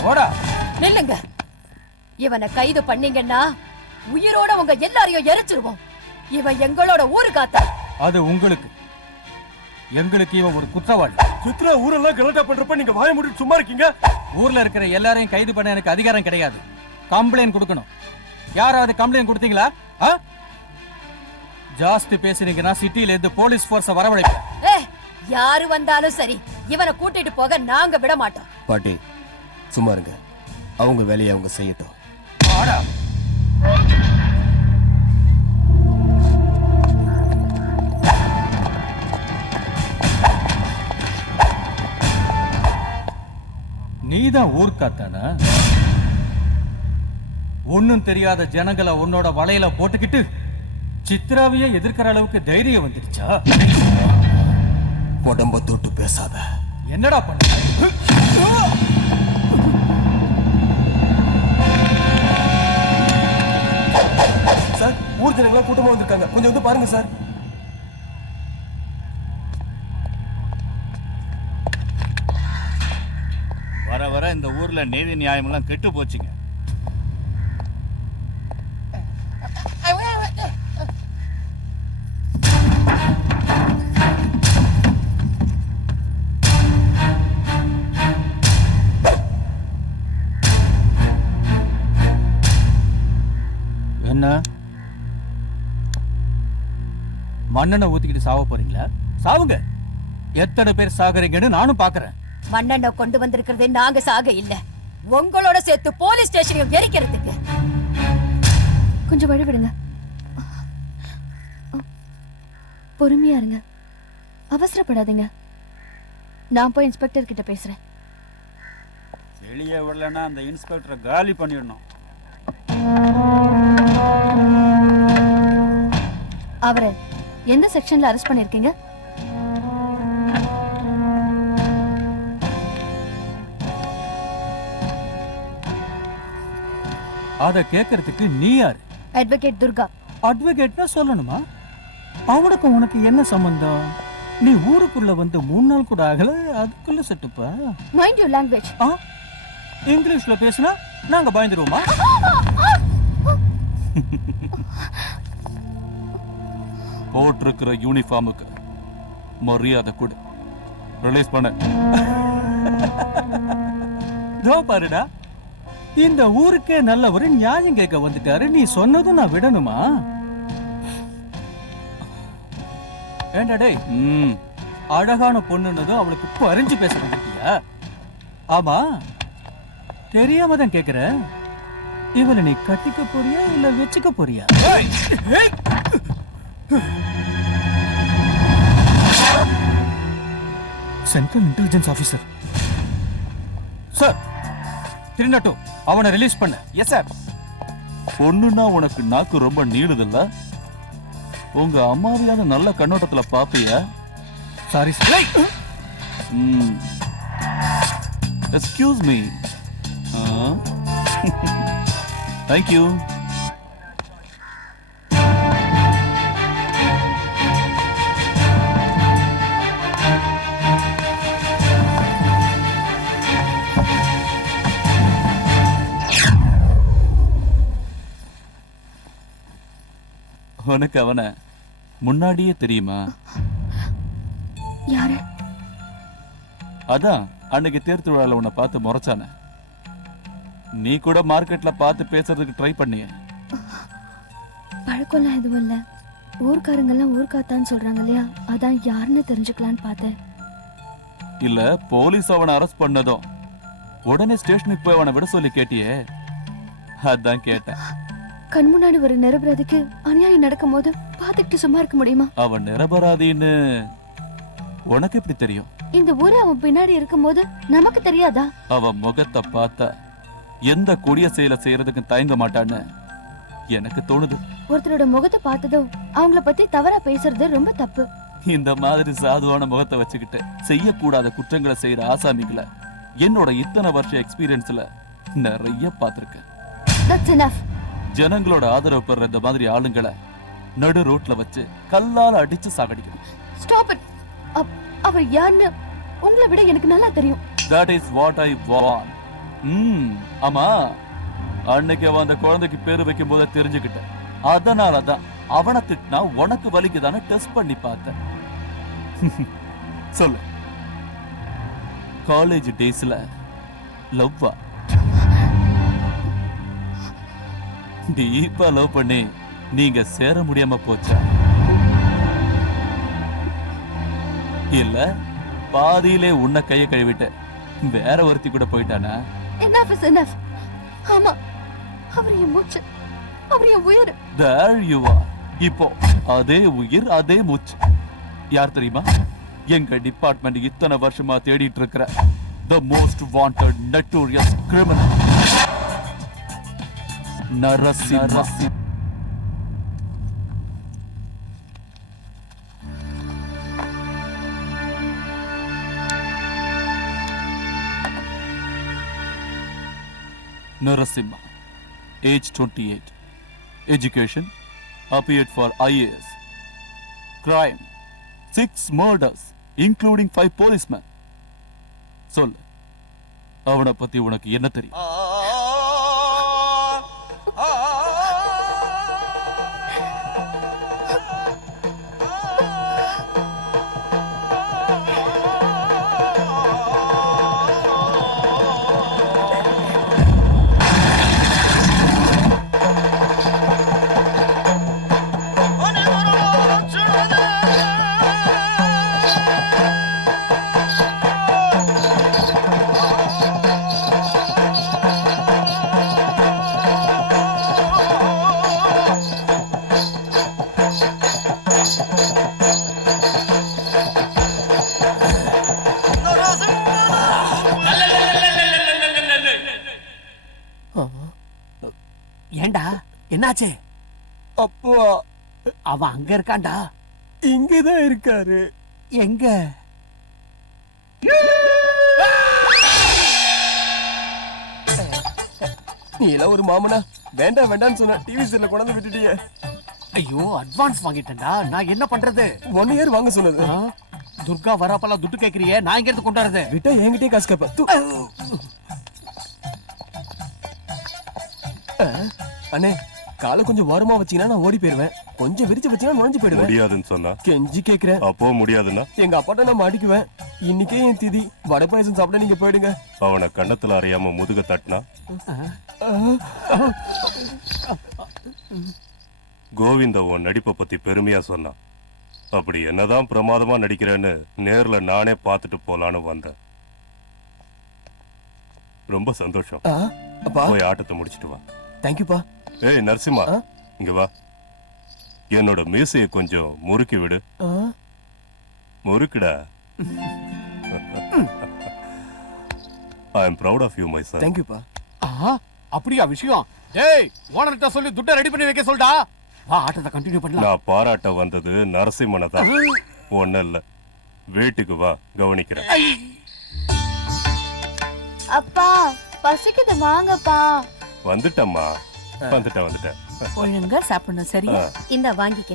ஓடா. நில்லுங்க. இவனை கைது பண்ணீங்கன்னா உயிரோட உங்க எல்லாரையும் எரிச்சிருவோம். இவன் எங்களோட ஊரு காத்தா. அது உங்களுக்கு, எங்களுக்கு இவன் ஒரு குற்றவாளி. சித்ரா ஊரெல்லாம் கலட்டா பண்றப்ப நீங்க வாய மூடிட்டு சும்மா இருக்கீங்க. ஊர்ல இருக்கிற எல்லாரையும் கைது பண்ண எனக்கு அதிகாரம் கிடையாது. கம்ப்ளைண்ட் கொடுக்கணும். யாராவது கம்ப்ளைண்ட் கொடுத்தீங்களா? ஜாஸ்தி பேசுறீங்கன்னா சிட்டில இருந்து போலீஸ் போர்ஸ வரவழைப்பேன். யாரு வந்தாலும் சரி, இவனை கூட்டிட்டு போக நாங்க விட மாட்டோம். பாட்டி சும்மா இருங்க, அவங்க வேலையை அவங்க செய்யட்டும். நீதான் ஊர்க்காத்தானா? ஒன்னும் தெரியாத ஜனங்களை உன்னோட வலையில போட்டுக்கிட்டு சித்ராவையே எதிர்க்கிற அளவுக்கு தைரியம் வந்துடுச்சா? உடம்ப தொட்டு பேசாத. என்னடா பண்ண? சார், ஊர் ஜனங்களா கூட்டமா வந்திருக்காங்க, கொஞ்சம் வந்து பாருங்க சார். வர வர இந்த ஊர்ல நீதி நியாயம் எல்லாம் கெட்டு போச்சுங்க. என்ன மண்ணெண்ண ஊத்திக்கிட்டு சாவ போறீங்களா? சாவுங்க. எத்தனை பேர் சாகுறீங்கன்னு நானும் பாக்குறேன். மண்ணெண்ண கொண்டு வந்திருக்கிறதே நாங்க சாக இல்ல, உங்களோட சேர்த்து போலீஸ் ஸ்டேஷனையும் எரிக்கிறதுக்கு. கொஞ்சம் வழி விடுங்க. பொறுமையா இருங்க, அவசரப்படாதீங்க. நான் போய் இன்ஸ்பெக்டர் கிட்ட பேசுறேன். வெளியே விடலன்னா அந்த இன்ஸ்பெக்டரை காலி பண்ணிடணும். அவரை எந்த செக்ஷன்ல அரெஸ்ட் பண்ணிருக்கீங்க? அத கேக்குறதுக்கு நீ யாரு? அட்வொகேட் துர்கா. அட்வொகேட்னா சொல்லணுமா? அவனுக்கு உனக்கு என்ன சம்பந்தம்? நீ ஊருக்குள்ள வந்து 3 நாள் கூட ஆகல, அதுக்குள்ள செட்டுப்பா. Mind your language. இங்கிலீஷ்ல பேசினா நாங்க பயந்துருவோமா? போட்டிருக்கிற யூனிஃபார்முக்கு மரியாதை கூட ரிலீஸ் பண்ண. பாருடா, இந்த ஊருக்கே நல்லவரு நியாயம் கேட்க வந்துட்டாரு. நீ சொன்னதும் நான் விடணுமா? ஏண்டா அழகான பொண்ணுன்னதும் அவளுக்கு பறிஞ்சு பேச வந்துட்டியா? ஆமா, தெரியாம தான் கேக்குற. இவளை நீ கட்டிக்க போறியா இல்ல வச்சுக்க போறியா? சென்ட்ரல் இன்டெலிஜென்ஸ் ஆபீசர் சார், திருநட்டு அவனை ரிலீஸ் பண்ண. Yes sir. பொண்ணுன்னா உனக்கு நாக்கு ரொம்ப நீளுதில்ல? உங்க அம்மாவையாவது நல்ல கண்ணோட்டத்துல பாப்பியா? Sorry sir. Excuse me. Thank you. உனக்கு அவனை முன்னாடியே தெரியுமா? யாரு? அதான் அன்னைக்கு தேர் திருவிழால உன்னை பார்த்து முறைச்சானே. நீ கூட மார்க்கெட்ல பார்த்து பேசுறதுக்கு ட்ரை பண்ணிய. பழக்கம்லாம் எதுவும் இல்ல. ஊர்க்காரங்கெல்லாம் ஊர்க்காத்தான்னு சொல்றாங்க இல்லையா, அதான் யாருன்னு தெரிஞ்சுக்கலான்னு பார்த்தேன். இல்ல, போலீஸ் அவனை அரெஸ்ட் பண்ணதும் உடனே ஸ்டேஷனுக்கு போய் அவனை விட சொல்லி கேட்டியே, அதான் கேட்டேன். கண் முன்னாடி ஒரு நிரபராதிக்கு அநியாயம் நடக்கும் போது பாத்துக்கிட்டு சும்மா இருக்க முடியுமா? அவன் நிரபராதின்னு உனக்கு எப்படி தெரியும்? இந்த ஊரு அவன் பின்னாடி இருக்கும் போது நமக்கு தெரியாதா? அவன் முகத்தை பார்த்தா எந்த கொடிய செயலை செய்யறதுக்கு தயங்க மாட்டான்னு எனக்கு தோணுது. ஒருத்தரோட முகத்தை பார்த்ததும் அவங்கள பத்தி தவறா பேசுறது ரொம்ப தப்பு. இந்த மாதிரி சாதுவான முகத்தை வச்சுக்கிட்டு செய்யக்கூடாத குற்றங்களை செய்யற ஆசாமிகளை என்னோட இத்தனை வருஷ எக்ஸ்பீரியன்ஸ்ல நிறைய பார்த்திருக்கேன். That's enough. ஜனங்களோட ஆதரவு பெற இந்த மாதிரி ஆளுங்களை நடு ரோட்ல வச்சு கல்லால அடிச்சு சாகடிக்கணும். Stop it. அவர் யாருன்னு உங்களை விட எனக்கு நல்லா தெரியும். That is what I want. ஆமா, அன்னைக்கு அவன் அந்த குழந்தைக்கு பேரு வைக்கும் போது தெரிஞ்சுக்கிட்டேன். அதனாலதான் அவனை திட்டினா உனக்கு வலிக்குதானே டெஸ்ட் பண்ணி பார்த்தேன். சொல்லு, காலேஜ் டேஸ்ல லவ்வா? டீப்பா லவ் பண்ணி நீங்க சேர முடியாம போச்சா? இல்ல பாதியிலே உன்னை கைய கழுவிட்டு வேற ஒருத்தி கூட போயிட்டானா? Enough is enough. ஆமா, அவர் என் மூச்சு, அவர் என் உயிர். There you are. இப்போ அதே உயிர் அதே மூச்சு. யார் தெரியுமா? எங்க டிபார்ட்மெண்ட் இத்தனை வருஷமா தேடிட்டு இருக்கிற the most wanted notorious criminal Narasimha. Narasimha, age 28, education, appeared for IAS, crime, 6 murders, including 5 policemen. சொல்லு, அவனை பத்தி உனக்கு என்ன தெரியும்? ஏண்டா என்னாச்சு? அப்போ அவன் அங்க இருக்கான்டா. இங்கதான் இருக்காரு. எங்க? நீ எல்லாம் ஒரு மாமனா? வேண்டாம் வேண்டாம்னு சொன்ன டிவி சீரியல கொண்டாந்து விட்டுட்டியே. ஐயோ, அட்வான்ஸ் வாங்கிட்டேன்டா. நான் என்ன பண்றது? 1 இயர் வாங்க சொன்னது. துர்கா வராப்பெல்லாம் துட்டு கேக்குறியே, நான் எங்க இருந்து கொண்டாடுறது? விட்டா என்கிட்டயே காசு கேப்ப. அண்ணே, காலை கொஞ்சம் வாரமா வச்சீங்கன்னா நான் ஓடி போயிருவேன். கொஞ்சம் விரிச்சு வச்சீங்கன்னா நுழைஞ்சு போயிடுவேன். முடியாதுன்னு சொன்னா கெஞ்சி கேக்குறேன். அப்போ முடியாதுன்னா எங்க அப்பாட்ட நான் மாட்டிக்குவேன். இன்னைக்கே என் திதி. வடை பாயசம் சாப்பிட நீங்க போயிடுங்க. அவனை கண்ணத்துல அறியாம முதுக தட்டினா கோவிந்த உன் நடிப்பை பத்தி பெருமையா சொன்னான். அப்படி என்னதான் பிரமாதமா நடிக்கிறேன்னு நேர்ல நானே பார்த்துட்டு போலான்னு வந்தேன். ரொம்ப சந்தோஷம். அப்பா போய் ஆட்டத்தை முடிச்சிட்டு வா. தேங்க்யூப்பா. ஏய் நரசிம்மா, இங்க வா. என்னோட மீசையை கொஞ்சம் முறுக்கி விடு. முறுக்குடா. I am proud of you, my son. தேங்க்யூப்பா. அப்படியா விஷயம்? டேய், ஓனர்ட்ட சொல்லி துட்டை ரெடி பண்ணி வைக்க சொல்டா. வா, ஆட்டத்தை கண்டினியூ பண்ணலாம். நான் பாராட்ட வந்தது நரசிம்மனை தான், ஒன்னும் இல்ல. வீட்டுக்கு வா, கவனிக்கிறேன். அப்பா பசிக்குது, வாங்கப்பா. வந்துட்டம்மா, வந்துட்டேன். ஒழுங்கா சாப்பிடணும், சரியா? இந்த வாங்கிக்க.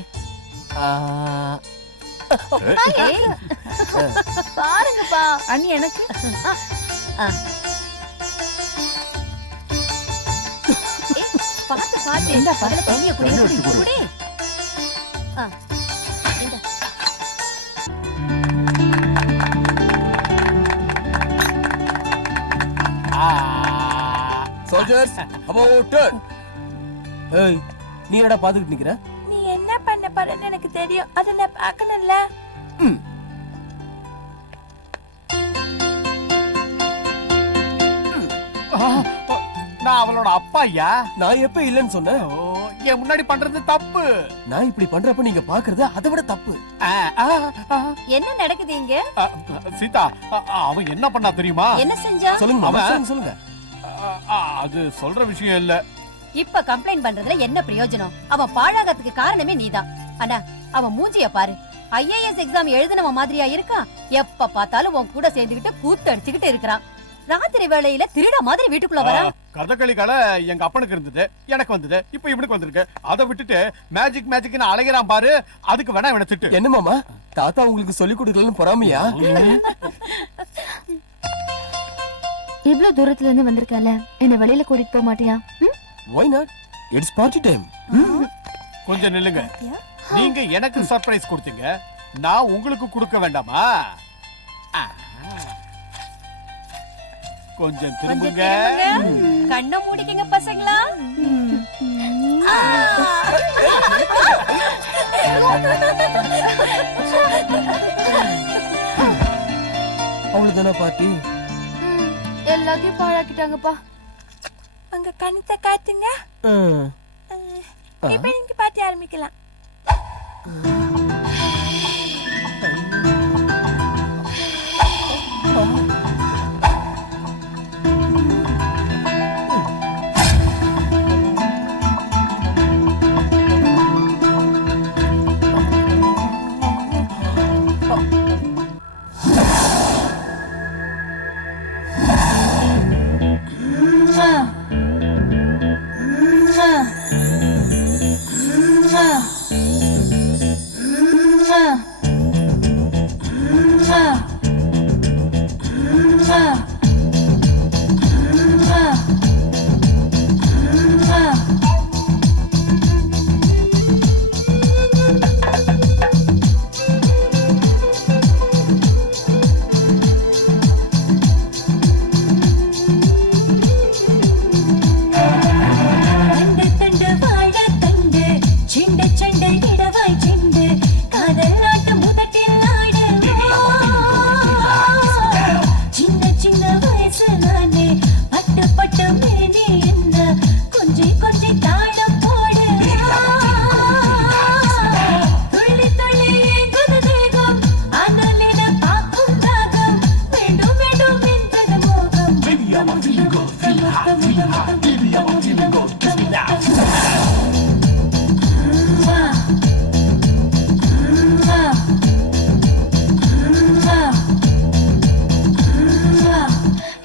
பாருங்கப்பா. அண்ணி எனக்கு பாத்து பாத்து இந்த பகல தண்ணிய குடி. Soldiers about turn. ஏய், நீ என்னடா பாத்துக்கிட்டு நிக்கிற? நீ என்ன பண்ண போறன்னு எனக்கு தெரியும். அத நான் பார்க்கணும்ல. நான் அவளோட அப்பா ஐயா. நான் எப்ப இல்லன்னு சொன்னேன்? என் முன்னாடி பண்றது தப்பு. நான் இப்படி பண்றப்ப நீங்க பாக்குறது அதை விட தப்பு. என்ன நடக்குது இங்க? சீதா, அவன் என்ன பண்ணா தெரியுமா? என்ன செஞ்சா? சொல்லுங்க மாமா, சொல்லுங்க. அது சொல்ற விஷயம் இல்ல. இப்ப கம்ப்ளைண்ட் பண்றதுல என்ன பிரயோஜனம்? அவன் பாழாகத்துக்கு காரணமே நீதான். அண்ணா, அவன் மூஞ்சிய பாரு. IAS எக்ஸாம் எழுதினவ மாதிரியா இருக்கான். எப்ப பார்த்தாலும் உன் கூட சேர்ந்துகிட்டு கூத்து அடிச்சுக்கிட்டு இருக்கிறான். ராத்திரி வேளையில திருட மாதிரி வீட்டுக்குள்ள வர? கதகளி கலை எங்க அப்பனுக்கு இருந்தது, எனக்கு வந்தது, இப்ப இவனுக்கு வந்திருக்கு. அதை விட்டுட்டு மேஜிக் மேஜிக்னு அலைகிறான் பாரு, அதுக்கு வேணா இவனை திட்டு. என்ன மாமா, தாத்தா உங்களுக்கு சொல்லி கொடுக்கலன்னு பொறாமையா? இவ்ளோ தூரத்துல இருந்து வந்திருக்கல, என்ன வெளியில கூட்டிட்டு போக மாட்டியா? Why not? It's party time. கொஞ்சம் நில்லுங்க. நீங்க எனக்கு சர்ப்ரைஸ் கொடுத்தீங்க, நான் உங்களுக்கு கொடுக்க வேண்டாமா? கொஞ்சம் திரும்புங்க. கண்ணை மூடிக்கங்க பசங்களா. அவ்வளவுதானா பார்ட்டி? எல்லாத்தையும் பாழாக்கிட்டாங்கப்பா. அங்க கணத்தை காட்டுங்க. இப்ப நீங்க பாட்டி ஆரம்பிக்கலாம்.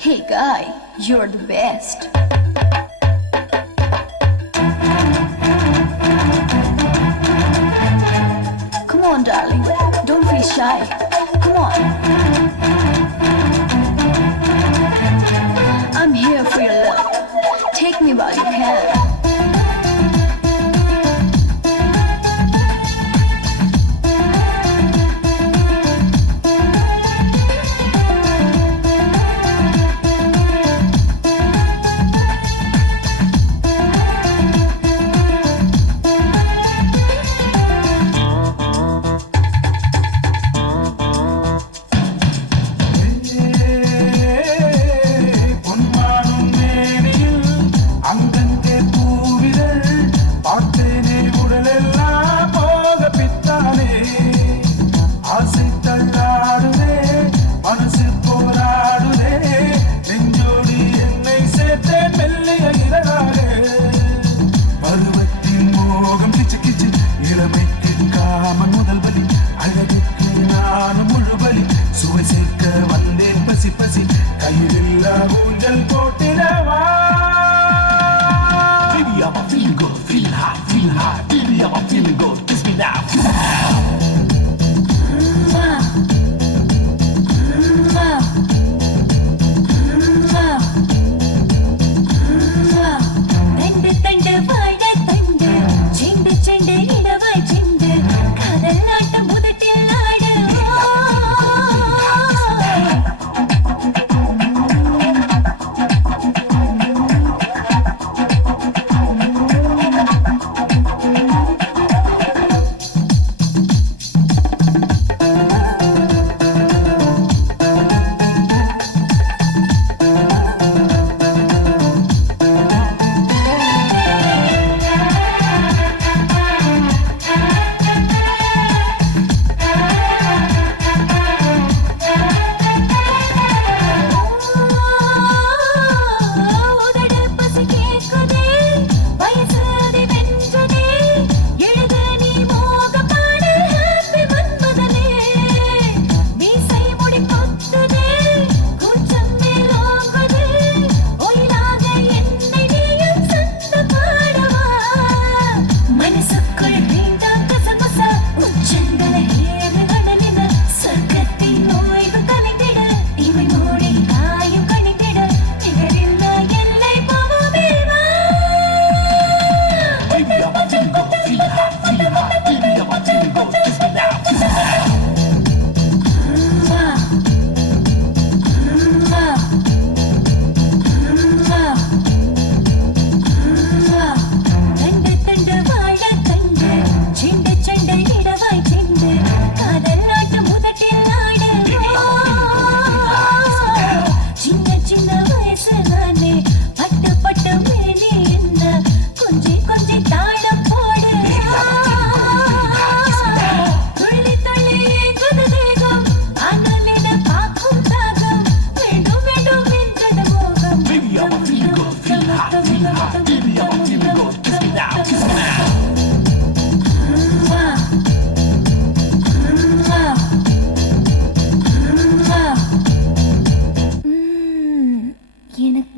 Hey guy, you're the best. Come on, darling. Don't be shy. Come on. I'm here for your love. Take me while you can.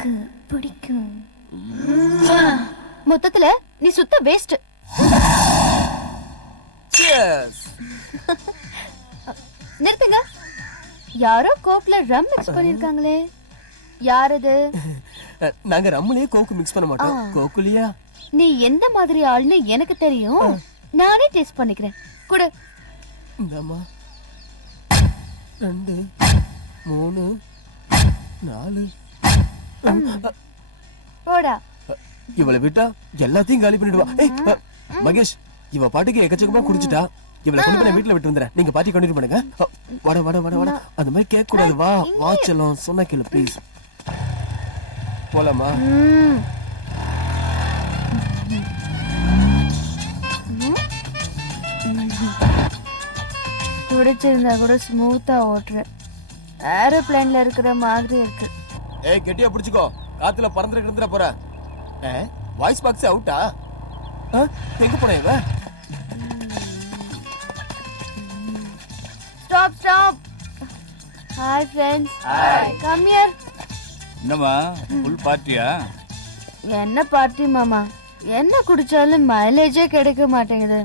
எனக்கு பிடிக்கும். மொத்தத்துல நீ சுத்த வேஸ்ட். நிறுத்துங்க. யாரோ கோக்ல ரம் மிக்ஸ் பண்ணிருக்காங்களே, யார் அது? நாங்க ரம்முலயே கோக்கு மிக்ஸ் பண்ண மாட்டோம். கோக்குலியா? நீ எந்த மாதிரி ஆள்னு எனக்கு தெரியும். நானே டேஸ்ட் பண்ணிக்கிறேன். குடு. இந்தாம்மா. 2 3 4. போடா. இவளை விட்டா எல்லாத்தையும் காலி பண்ணிடுவா. மகேஷ், இவ பாட்டுக்கு எக்கச்சக்கமா குடிச்சிட்டா. இவளை கொண்டு போய் வீட்டுல விட்டு வந்துறேன். நீங்க பார்ட்டி கண்டினியூ பண்ணுங்க. வட வட வட வட அந்த மாதிரி கேட்க கூடாது. வா வாச்சலாம் சொன்னா கேளு ப்ளீஸ். போலாமா? குடிச்சிருந்தா கூட ஸ்மூத்தா ஓட்டுறேன். ஏரோப்ளேன்ல இருக்கிற மாதிரி இருக்கு. ஏய் கெட்டியா பிடிச்சுக்கோ, காத்துல பறந்துட கிடந்துட போற. வாய்ஸ் பாக்ஸ் அவுட்டா? எங்க போன இவ? Stop stop. Hi friends. Hi. Come here. என்னம்மா ஃபுல் பார்ட்டியா? என்ன பார்ட்டி மாமா? என்ன குடிச்சாலும் மைலேஜே கிடைக்க மாட்டேங்குது.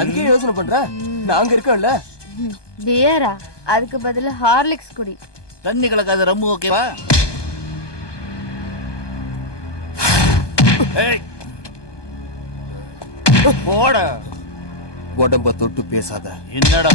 அதுக்கே யோசனை பண்ற? நாங்க இருக்கோம்ல. பியரா? அதுக்கு பதிலா ஹார்லிக்ஸ் குடி. தண்ணி கலக்காத ரம்மு ஓகேவா? போட. உடம்ப தொட்டு பேசாத. என்னடா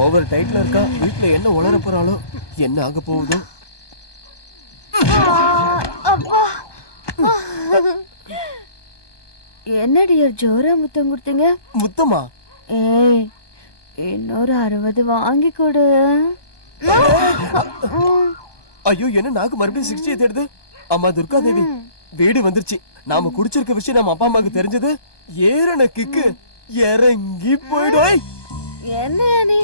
ஓவர் டைட்ல இருக்கா. வீட்டுல என்ன உளர போறாளோ, என்ன ஆக போகுதோ. என்ன டியர் ஜோரா முத்தம் கொடுத்தீங்க? முத்தமா? ஏய், இன்னொரு 60 வாங்கி கொடு. ஐயோ, என்ன நாக்கு மறுபடியும் 60 தேடுது. அம்மா துர்கா தேவி, வீடு வந்துருச்சு. நாம குடிச்சிருக்க விஷயம் நம்ம அப்பா அம்மாக்கு தெரிஞ்சது. ஏறன கிக்கு இறங்கி போயிடும். என்ன நீ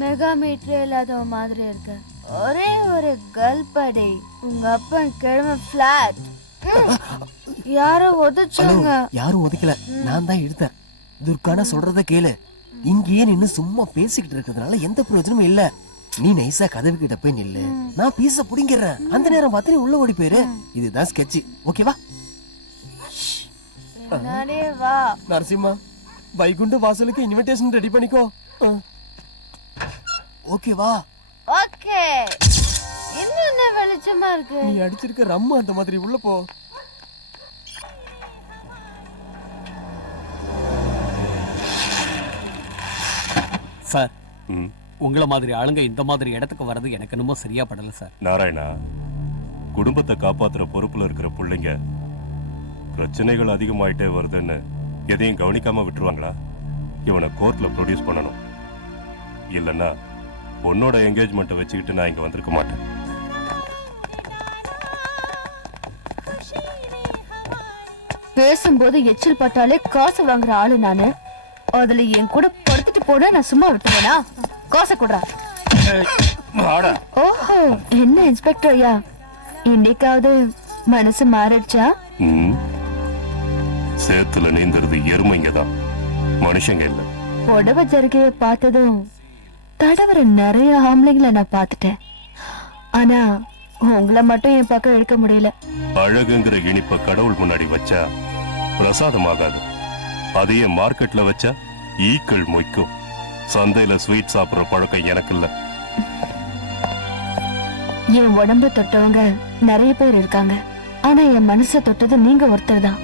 மெகா மீட்டர் இல்லாத மாதிரி இருக்க. ஒரே ஒரு கல்படி. உங்க அப்பா கிழமை பிளாட். யாரோ உதச்சாங்க. யாரும் உதைக்கல, நான் தான் எடுத்தேன். துர்கானா சொல்றத கேளு. இங்கேயே நின்னு சும்மா பேசிக்கிட்டு இருக்கிறதுனால எந்த பிரயோஜனமும் இல்ல. நீ நைஸா கதவு கிட்ட போய் நில்லு, நான் பீஸ புடிங்கிறேன். அந்த நேரம் பார்த்து நீ உள்ள ஓடி போயிரு. இதுதான் ஸ்கெட்ச், ஓகேவா? வா நரசிம்மா, வைகுண்ட வாசலுக்கு இன்விடேஷன் ரெடி பண்ணிக்கோ. ஓகேவா? ஓகே. இன்னும் என்ன வெளிச்சமா இருக்கு. நீ அடிச்சிருக்க ரம்மு அந்த மாதிரி. உள்ள போ. சார், உங்களை மாதிரி ஆளுங்க இந்த மாதிரி இடத்துக்கு வர்றது எனக்கு என்னமோ சரியா படல சார். நாராயணா, குடும்பத்தை காப்பாத்துற பொறுப்புல இருக்கிற பிள்ளைங்க பிரச்சனைகள் அதிகமாயிட்டே வருதுன்னு எதையும் கவனிக்காம விட்டுருவாங்களா? இவனை கோர்ட்ல ப்ரொடியூஸ் பண்ணணும். இல்லைன்னா பொண்ணோட என்கேஜ்மெண்ட்டை வச்சுக்கிட்டு நான் இங்க வந்திருக்க மாட்டேன். பேசும்போது எச்சில் பட்டாலே காசு வாங்குற ஆளு நானு. அதுல என் கூட படுத்துட்டு போனா நான் சும்மா விட்டுவேனா? காசை கொடுறா. ஓஹோ, என்ன இன்ஸ்பெக்டர் ஐயா, இன்னைக்காவது மனசு மாறிடுச்சா? சேத்துல நீந்துறது எருமைங்க தான், மனுஷங்க இல்ல. புடவை ஜருகைய பார்த்ததும் தடவர நிறைய ஆம்பளைங்களை நான் பார்த்துட்டேன். ஆனா உங்களை மட்டும் என் பக்கம் எடுக்க முடியல. அழகுங்கிற இனிப்ப கடவுள் முன்னாடி வச்சா பிரசாதம் ஆகாது. அதையே மார்க்கெட்ல வச்சா ஈக்கள் மொய்க்கும். சந்தையில ஸ்வீட் சாப்பிடுற பழக்கம் எனக்கு இல்ல. என் உடம்ப தொட்டவங்க நிறைய பேர் இருக்காங்க. ஆனா என் மனசை தொட்டது நீங்க ஒருத்தர் தான்.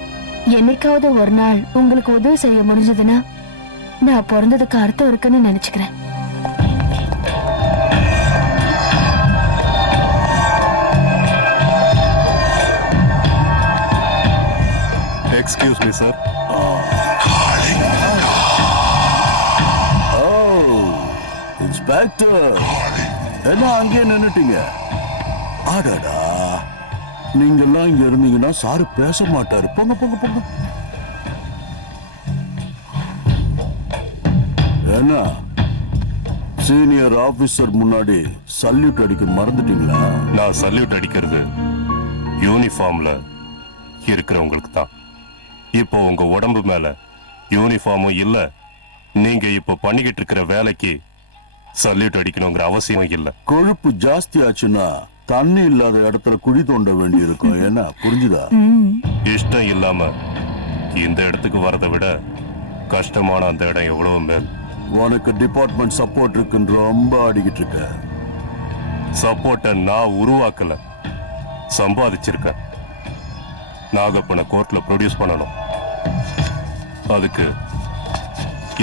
என்னைக்காவது ஒரு நாள் உங்களுக்கு உதவி செய்ய முடிஞ்சதுன்னா நான் பிறந்ததுக்கு அர்த்தம் இருக்குன்னு நினைச்சுக்கிறேன். Excuse me sir. இன்ஸ்பெக்டர், என்ன அங்கே நின்னுட்டீங்க? ஆடாடா, நீங்கெல்லாம் இங்க இருந்தீங்கன்னா சாரு பேச மாட்டாரு. போங்க போங்க போங்க. என்ன சீனியர் ஆபீசர் முன்னாடி சல்யூட் அடிக்க மறந்துட்டீங்களா? நான் சல்யூட் அடிக்கிறது யூனிஃபார்ம்ல இருக்கிறவங்களுக்கு தான். இப்போ உங்க உடம்பு மேல யூனிஃபார்மும் இல்ல, நீங்க இப்ப பண்ணிக்கிட்டு இருக்கிற வேலைக்கு சல்யூட் அடிக்கணுங்கிற அவசியம் இல்ல. கொழுப்பு ஜாஸ்தி ஆச்சுன்னா தண்ணி இல்லாத இடத்துல குழி தோண்ட வேண்டி இருக்கும். என்ன புரிஞ்சுதா? இஷ்டம் இல்லாம இந்த இடத்துக்கு வரதை விட கஷ்டமான அந்த இடம் எவ்வளவு மேல். உனக்கு டிபார்ட்மெண்ட் சப்போர்ட் இருக்குன்னு ரொம்ப ஆடிக்கிட்டு இருக்க. சப்போர்ட்டை நான் உருவாக்கல, சம்பாதிச்சிருக்கேன். நாகப்பனை கோர்ட்ல ப்ரொடியூஸ் பண்ணணும். அதுக்கு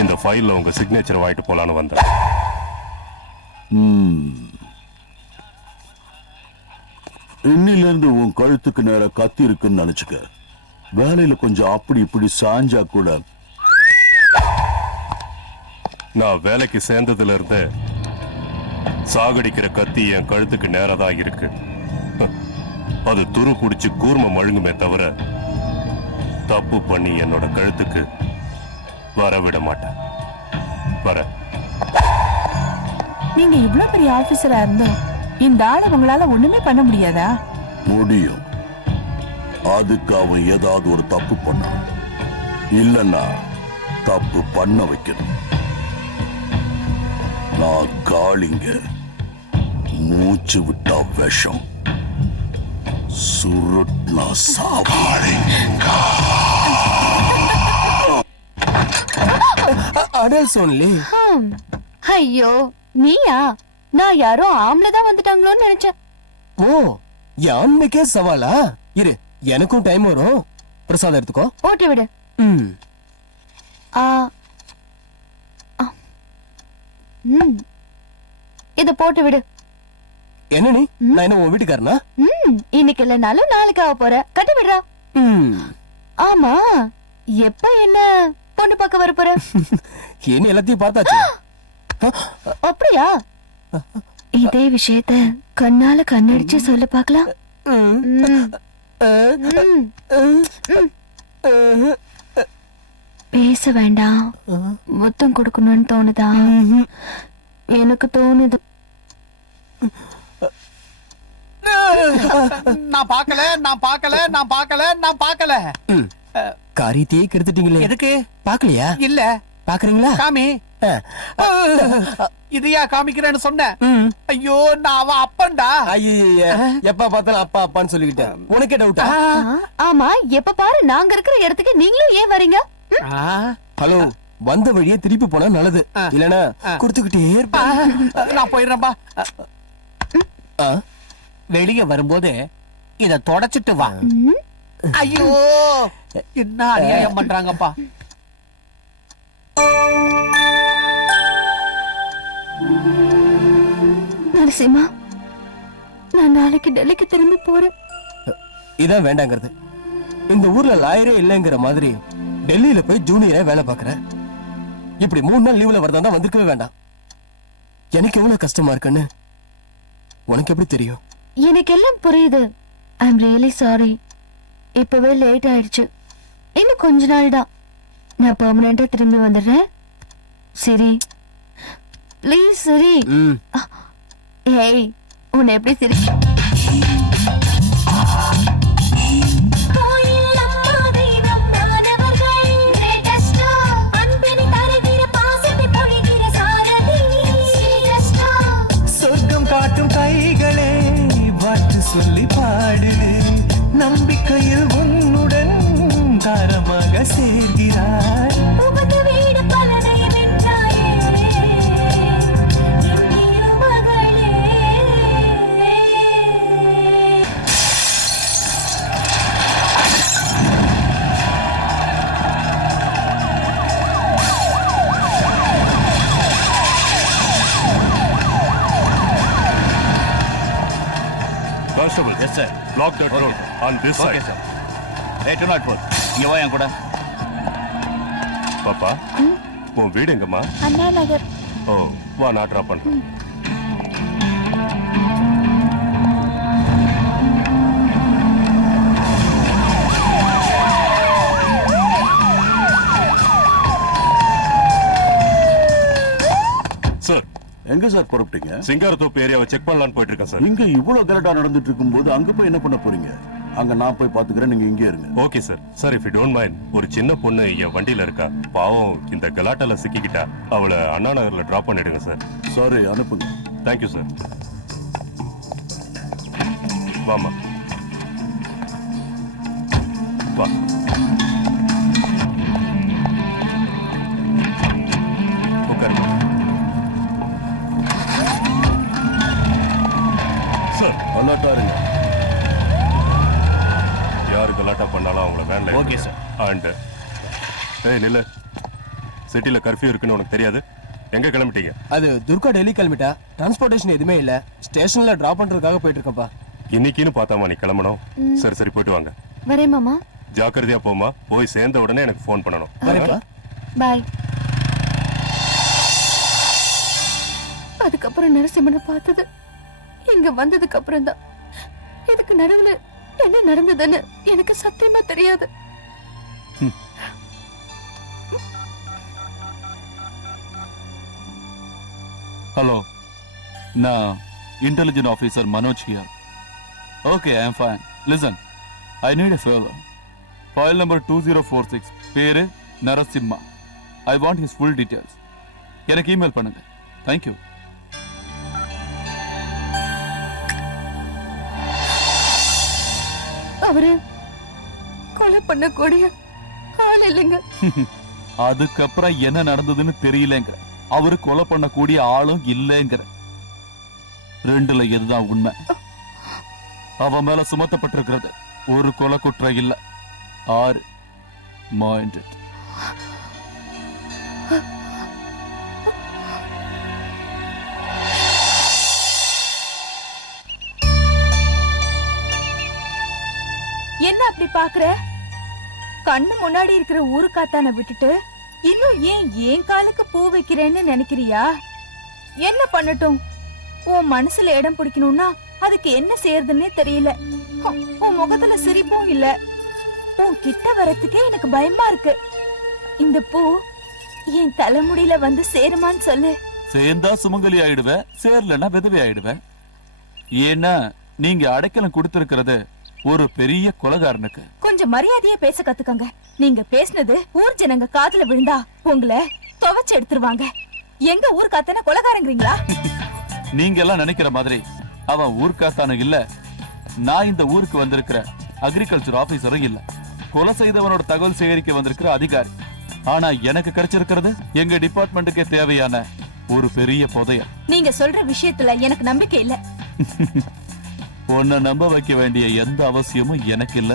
இந்த ஃபைல்ல உங்க சிக்னேச்சர் வாங்கிட்டு போலான்னு வந்தேன். இன்னில இருந்து உன் கழுத்துக்கு நேர கத்தி இருக்குன்னு நினைச்சுக்க. வேலையில கொஞ்சம் அப்படி இப்படி சாஞ்சா கூட. நான் வேலைக்கு சேர்ந்ததுல இருந்து சாகடிக்கிற கத்தி என் கழுத்துக்கு நேரதான் இருக்கு. அது துரு பிடிச்சு கூர்ம மழுங்குமே தவிர தப்பு பண்ணி என்னோட கழுத்துக்கு வரவிட மாட்டேன். வர நீங்க இவ்ளோ பெரிய ஆபீசரா இருந்தோம் இந்த ஆளை உங்களால ஒண்ணுமே பண்ண முடியாதா? முடியும். அதுக்கு அவன் ஏதாவது ஒரு தப்பு பண்ணணும், இல்லன்னா தப்பு பண்ண வைக்கணும். நான் காளிங்க, மூச்சு விட்டா விஷம், சுருட்னா சாவாளி. Adults only. ஐயோ நீயா? நான் யாரோ ஆம்பளைதான் வந்துட்டாங்களோன்னு நினைச்சேன். ஓ, யான்மைக்கே சவாலா? இரு, எனக்கும் டைம் வரும். பிரசாதம் எடுத்துக்கோ. ஓட்டி விடு. இத போட்டு விடு. என்ன நீ? நான் என்ன உன் வீட்டுக்காரனா? இன்னைக்கு இல்லைனாலும் நாளைக்கு ஆக போற. கட்டி விடுறா. ஆமா, எப்ப என்ன பொண்ணு பார்க்க வர போற? என்ன எல்லாத்தையும் பார்த்தாச்சு. அப்படியா? இதே விஷயத்த கண்ணால கண்ணடிச்சு சொல்ல பாக்கலாம். பேச வேண்டாம், முத்தம் கொடுக்கணும்னு தோணுதா? எனக்கு தோணுது. நான் பார்க்கல, நான் பார்க்கல, நான் பார்க்கல, நான் பார்க்கல. காரியத்தையே கெடுத்துட்டீங்களே. எதுக்கு? பார்க்கலையா? இல்ல. பாக்குறீங்களா? காமி. இதையா காமிக்கிறேன்னு சொன்ன? ஐயோ, நான் அவன் அப்பன்டா. ஐய, எப்ப பார்த்தாலும் அப்பா அப்பான்னு சொல்லிக்கிட்டேன். உனக்கே டவுட்டா? ஆமா, எப்ப பாரு நாங்க இருக்கிற இடத்துக்கு நீங்களும் ஏன் வரீங்க? ஹலோ, வந்த வழியே திருப்பி போனா நல்லது. இல்லனா குடுத்துக்கிட்டே இருப்பேன். நான் போயிடுறேன்பா. வெளியே வரும்போது இத தொடச்சிட்டு வா. ஐயோ, என்ன அநியாயம் பண்றாங்கப்பா. நரசிம்மா, நான் நாளைக்கு டெல்லிக்கு திரும்பி போறேன். இதான் வேண்டாங்கிறது. இந்த ஊர்ல லாயரே இல்லைங்கிற மாதிரி டெல்லியில போய் ஜூனியரா வேலை பாக்குற. இப்படி 3 நாள் லீவ்ல வரதா வந்திருக்கவே வேண்டாம். எனக்கு எவ்வளவு கஷ்டமா இருக்குன்னு உனக்கு எப்படி தெரியும்? எனக்கு எல்லாம் புரியுது. ஐ அம் ரியலி சாரி. இப்பவே லேட் ஆயிடுச்சு. இன்னும் கொஞ்ச நாள் தான். நான் பெர்மனண்டா திரும்பி வந்துடுறேன். சரி, ப்ளீஸ் சரி. ஏய், உன்னை எப்படி சரி? சொர்க்கம் காட்டும் கைகளே, வாட்டு சொல்லி பாடு நம்பிக்கையில் உன்னுடன் தரமாக சேர்கிறாய் உமது வீடு பலனை வென்றாயே என் மகளே. Constable yes sir. Lock that door on this okay side. Sir. 804 இங்க வா என் கூட. பாப்பா உன் வீடு எங்கம்மா? அண்ணா நகர். ஓ வா நான் ட்ராப் பண்றேன். சார் எங்க சார் புறப்பட்டீங்க? சிங்காரத்தோப்பு ஏரியாவை செக் பண்ணலான்னு போயிட்டு இருக்கேன் சார். இங்க இவ்வளவு கரெக்டா நடந்துட்டு இருக்கும்போது அங்க போய் என்ன பண்ண போறீங்க? அங்க நான் போய் பாத்துக்கிறேன், நீங்க இங்கே இருங்க. Okay sir. Sir if you don't mind, ஒரு சின்ன பொண்ணு என் வண்டியில இருக்கா. பாவம் இந்த கலாட்டால சிக்கிக்கிட்டா. அவளை அண்ணா நகர்ல டிராப் பண்ணிடுங்க சார். சாரி, அனுப்புங்க. Thank you sir. வாமா வா. உட்காருங்க சார். அலர்ட்டா இருங்க. யாரு கலாட்டா பண்ணாலும் அவங்கள வேண்டாம். Okay sir. அண்ட் ஏய் நில்ல, சிட்டில கர்ஃபியூ இருக்குன்னு உனக்கு தெரியாது? எங்க கிளம்பிட்டீங்க? அது துர்கா டெல்லி கிளம்பிட்டா. டிரான்ஸ்போர்டேஷன் எதுவுமே இல்ல. ஸ்டேஷன்ல டிராப் பண்றதுக்காக போயிட்டு இருக்கேன்ப்பா. இன்னைக்குன்னு பார்த்தாமா நீ கிளம்பணும். சரி சரி போயிட்டு வாங்க. வரேன் மாமா. ஜாக்கிரதையா போமா. போய் சேர்ந்த உடனே எனக்கு ஃபோன் பண்ணணும். வரேன்ப்பா. பாய். அதுக்கப்புறம் நரசிம்மனை பார்த்தது இங்க வந்ததுக்கு அப்புறம் தான். இதுக்கு நடுவுல என்ன நடந்ததுன்னு எனக்கு சத்தியமா தெரியாது. Hello. நான் intelligent officer Manoj here. Okay, I am fine. Listen, I need a favor. File number 2046. பேரு Narasimha. I want his full details. எனக்கு இமெயில் பண்ணுங்க. Thank you. அவரு கொலை பண்ணக்கூடிய ஆள் இல்லைங்க. அதுக்கப்புறம் என்ன நடந்ததுன்னு தெரியலங்கிற. அவரு கொலை பண்ணக்கூடிய ஆளும் இல்லைங்கிற. ரெண்டுல எதுதான் உண்மை? அவன் மேல சுமத்தப்பட்டிருக்கிறது ஒரு கொலை குற்றம் இல்ல, 6 minded. என்ன அப்படி பாக்குற? கண்ணு முன்னாடி இருக்கிற ஊரு காத்தான விட்டுட்டு இன்னும் ஏன் காலுக்கு பூ வைக்கிறேன்னு நினைக்கிறியா? என்ன பண்ணட்டும்? உன் மனசுல இடம் பிடிக்கணும்னா அதுக்கு என்ன செய்யறதுன்னே தெரியல. உன் முகத்துல சிரிப்பும் இல்ல. உன் கிட்ட வரத்துக்கே எனக்கு பயமா இருக்கு. இந்த பூ என் தலைமுடியில வந்து சேருமான்னு சொல்லு. சேர்ந்தா சுமங்கலி ஆயிடுவேன், சேரலன்னா விதவை ஆயிடுவேன். ஏன்னா நீங்க அடைக்கலம் கொடுத்திருக்கிறது ஒரு பெரிய கொலைகாரனுக்கு. கொஞ்சம் மரியாதையா பேச கத்துக்கங்க. நீங்க பேசுனது ஊர் ஜனங்க காதுல விழுந்தா உங்களை துவைச்சு எடுத்துருவாங்க. எங்க ஊர் காத்தான கொலைகாரங்கிறீங்களா? நீங்க எல்லாம் நினைக்கிற மாதிரி அவன் ஊர்க்காத்தானு இல்ல. நான் இந்த ஊருக்கு வந்திருக்கிற அக்ரிகல்ச்சர் ஆபீசரும் இல்ல. கொலை செய்தவனோட தகவல் சேகரிக்க வந்திருக்கிற அதிகாரி. ஆனா எனக்கு கிடைச்சிருக்கிறது எங்க டிபார்ட்மெண்ட்டுக்கே தேவையான ஒரு பெரிய புதையல். நீங்க சொல்ற விஷயத்துல எனக்கு நம்பிக்கை இல்ல. உன்னை நம்ப வைக்க வேண்டிய எந்த அவசியமும் எனக்கு இல்ல.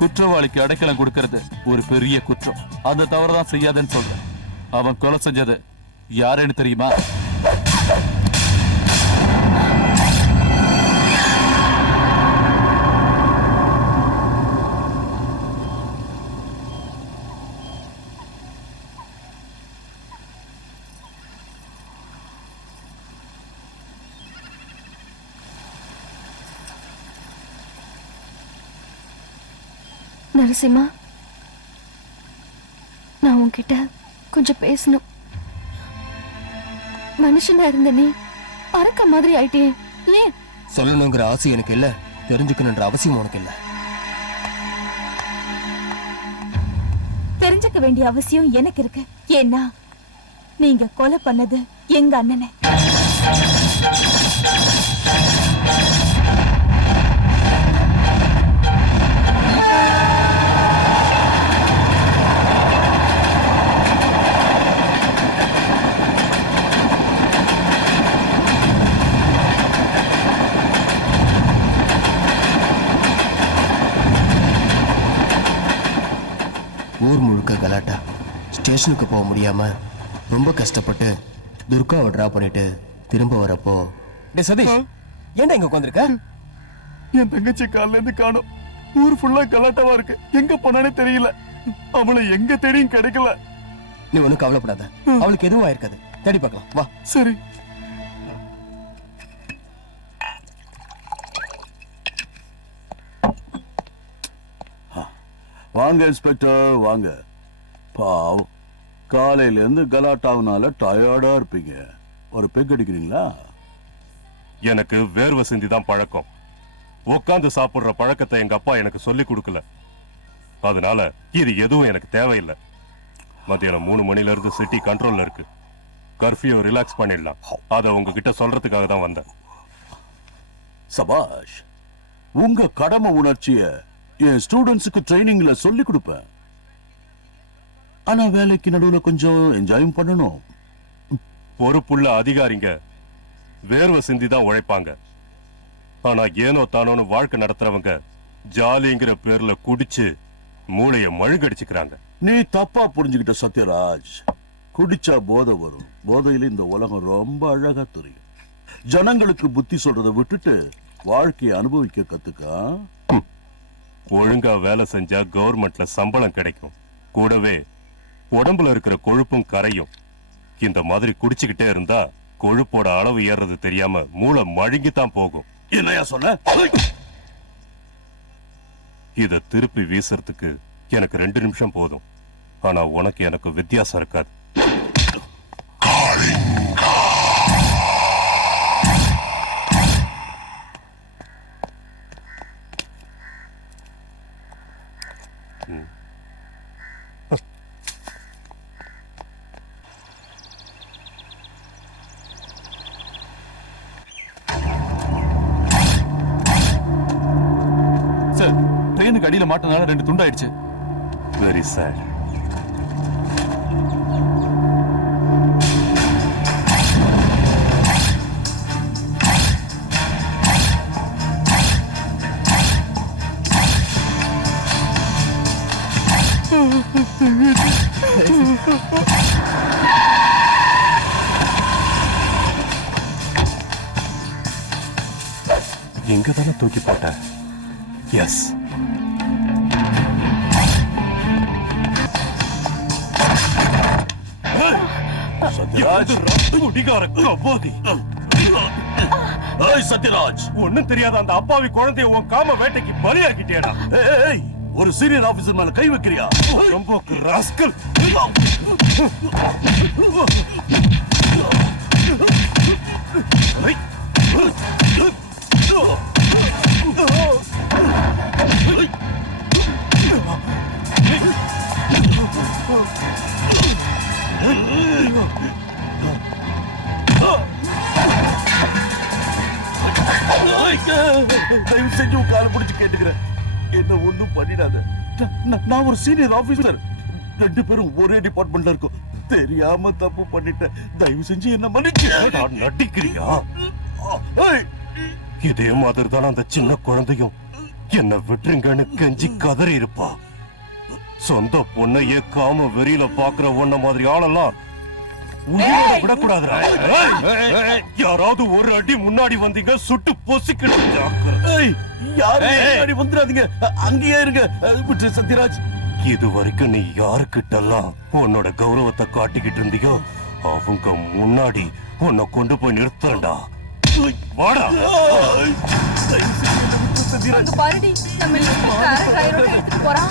குற்றவாளிக்கு அடைக்கலம் கொடுக்கறது ஒரு பெரிய குற்றம். அந்த தவறுதான் செய்யாதேன்னு சொல்றேன். அவன் கொலை செஞ்சது யாருன்னு தெரியுமா? நரசிம்மா, நான் உன்கிட்ட கொஞ்சம் பேசணும். மனுஷனா இருந்த நீ பறக்க மாதிரி ஆயிட்டே. ஏன்? சொல்லணுங்கிற ஆசை எனக்கு இல்ல, தெரிஞ்சுக்கணுன்ற அவசியம் உனக்கு இல்ல. தெரிஞ்சுக்க வேண்டிய அவசியம் எனக்கு இருக்கு. ஏன்னா நீங்க கொலை பண்ணது எங்க அண்ணனை. கலாட்டா. ஸ்டேஷனுக்கு போக முடியாம ரொம்ப கஷ்டப்பட்டு துர்காவை டிராப் பண்ணிட்டு திரும்ப வரப்போ டே சதீஷ் ஏன்டா இங்க உட்காந்துருக்க? என் தங்கச்சி காலைல இருந்து காணோம். ஊர் ஃபுல்லா கலாட்டாவா இருக்கு. எங்க போனானே தெரியல. அவளை எங்க தேடியும் கிடைக்கல. நீ ஒன்னும் கவலைப்படாத, அவளுக்கு எதுவும் ஆயிருக்காது. தேடி பார்க்கலாம் வா. சரி. வாங்க இன்ஸ்பெக்டர் வாங்க. பாவ் காலையில இருந்து கலாட்டாவனால டயர்டா இருப்பீங்க. ஒரு பெக் அடிக்கிறீங்களா? எனக்கு வேர்வை சிந்தி தான் பழக்கம். உட்காந்து சாப்பிடுற பழக்கத்தை எங்க அப்பா எனக்கு சொல்லி கொடுக்கல. அதனால இது எதுவும் எனக்கு தேவையில்லை. மத்தியானம் 3 மணில இருந்து சிட்டி கண்ட்ரோல்ல இருக்கு. கர்ஃபியூ ரிலாக்ஸ் பண்ணிடலாம். அதை உங்ககிட்ட சொல்றதுக்காக தான் வந்தேன். சபாஷ், உங்க கடமை உணர்ச்சிய என் ஸ்டூடெண்ட்ஸுக்கு ட்ரைனிங்ல சொல்லி கொடுப்பேன். ஆனா வேலைக்கு நடுவுல கொஞ்சம் என்ஜாயும் பண்ணணும். பொறுப்புள்ள அதிகாரிங்க வேர்வை சிந்தி தான் உழைப்பாங்க. ஆனா ஏனோ தானோன்னு வாழ்க்கை நடத்துறவங்க ஜாலிங்கிற பேர்ல குடிச்சு மூளைய மழுங்கடிச்சுக்கிறாங்க. நீ தப்பா புரிஞ்சுக்கிட்ட சத்யராஜ். குடிச்சா போதை வரும். போதையில இந்த உலகம் ரொம்ப அழகா தெரியும். ஜனங்களுக்கு புத்தி சொல்றதை விட்டுட்டு வாழ்க்கையை அனுபவிக்க கத்துக்க. ஒழுங்கா வேலை செஞ்சா கவர்மெண்ட்ல சம்பளம் கிடைக்கும். கூடவே உடம்புல இருக்கிற கொழுப்பும் கரையும். இந்த மாதிரி குடிச்சுக்கிட்டே இருந்தா கொழுப்போட அளவு ஏறது தெரியாம மூளை மழுங்கித்தான் போகும். என்னையா சொன்ன? இத திருப்பி வீசுறதுக்கு எனக்கு 2 நிமிஷம் போதும். ஆனா உனக்கு எனக்கு வித்தியாசம் இருக்காது. சார், ட்ரெயினுக்கு அடியில மாட்டினால 2 துண்டாயிடுச்சு. Very sad. எங்க தானே தூக்கி போட்ட? எஸ். சத்யராஜ், ஒண்ணும் தெரியாத அந்த அப்பாவி குழந்தைய உன் காம வேட்டைக்கு பலியாக்கிட்டேடா. ஒரு சீனியர் ஆபீசர் மேல கை வைக்கிறியா? ரொம்ப ராஸ்கல். தயவு செஞ்சு உன் காலை பிடிச்சு கேட்டுக்கிறேன். என்ன ஒண்ணும் பண்ணிடாத. நான் ஒரு சீனியர் ஆபீசர். 2 பேரும் ஒரே டிபார்ட்மெண்ட்ல இருக்கோம். தெரியாம தப்பு பண்ணிட்டேன். தயவு செஞ்சு என்ன மன்னிச்சு. நடிக்கிறியா? இதே மாதிரி தான் அந்த சின்ன குழந்தையும் என்ன விட்டுருங்கன்னு கெஞ்சி கதறி இருப்பா. சொந்த பொண்ணையே காம வெறியில பாக்குற ஒன்ன மாதிரி ஆளெல்லாம் உயிரோட விடக்கூடாதுடா. யாராவது ஒரு அடி முன்னாடி வந்தீங்க சுட்டு பொசிக்கணும். யாரும் முன்னாடி வந்துடாதீங்க. அங்கேயே இருங்க. சத்யராஜ், இது வரைக்கும் நீ யாருக்கிட்டெல்லாம் உன்னோட கௌரவத்தை காட்டிக்கிட்டு இருந்தியோ அவங்க முன்னாடி உன்னை கொண்டு போய் நிறுத்துறேன்டா. வாடா. பாருடி, நம்ம எடுத்துட்டு போறான்.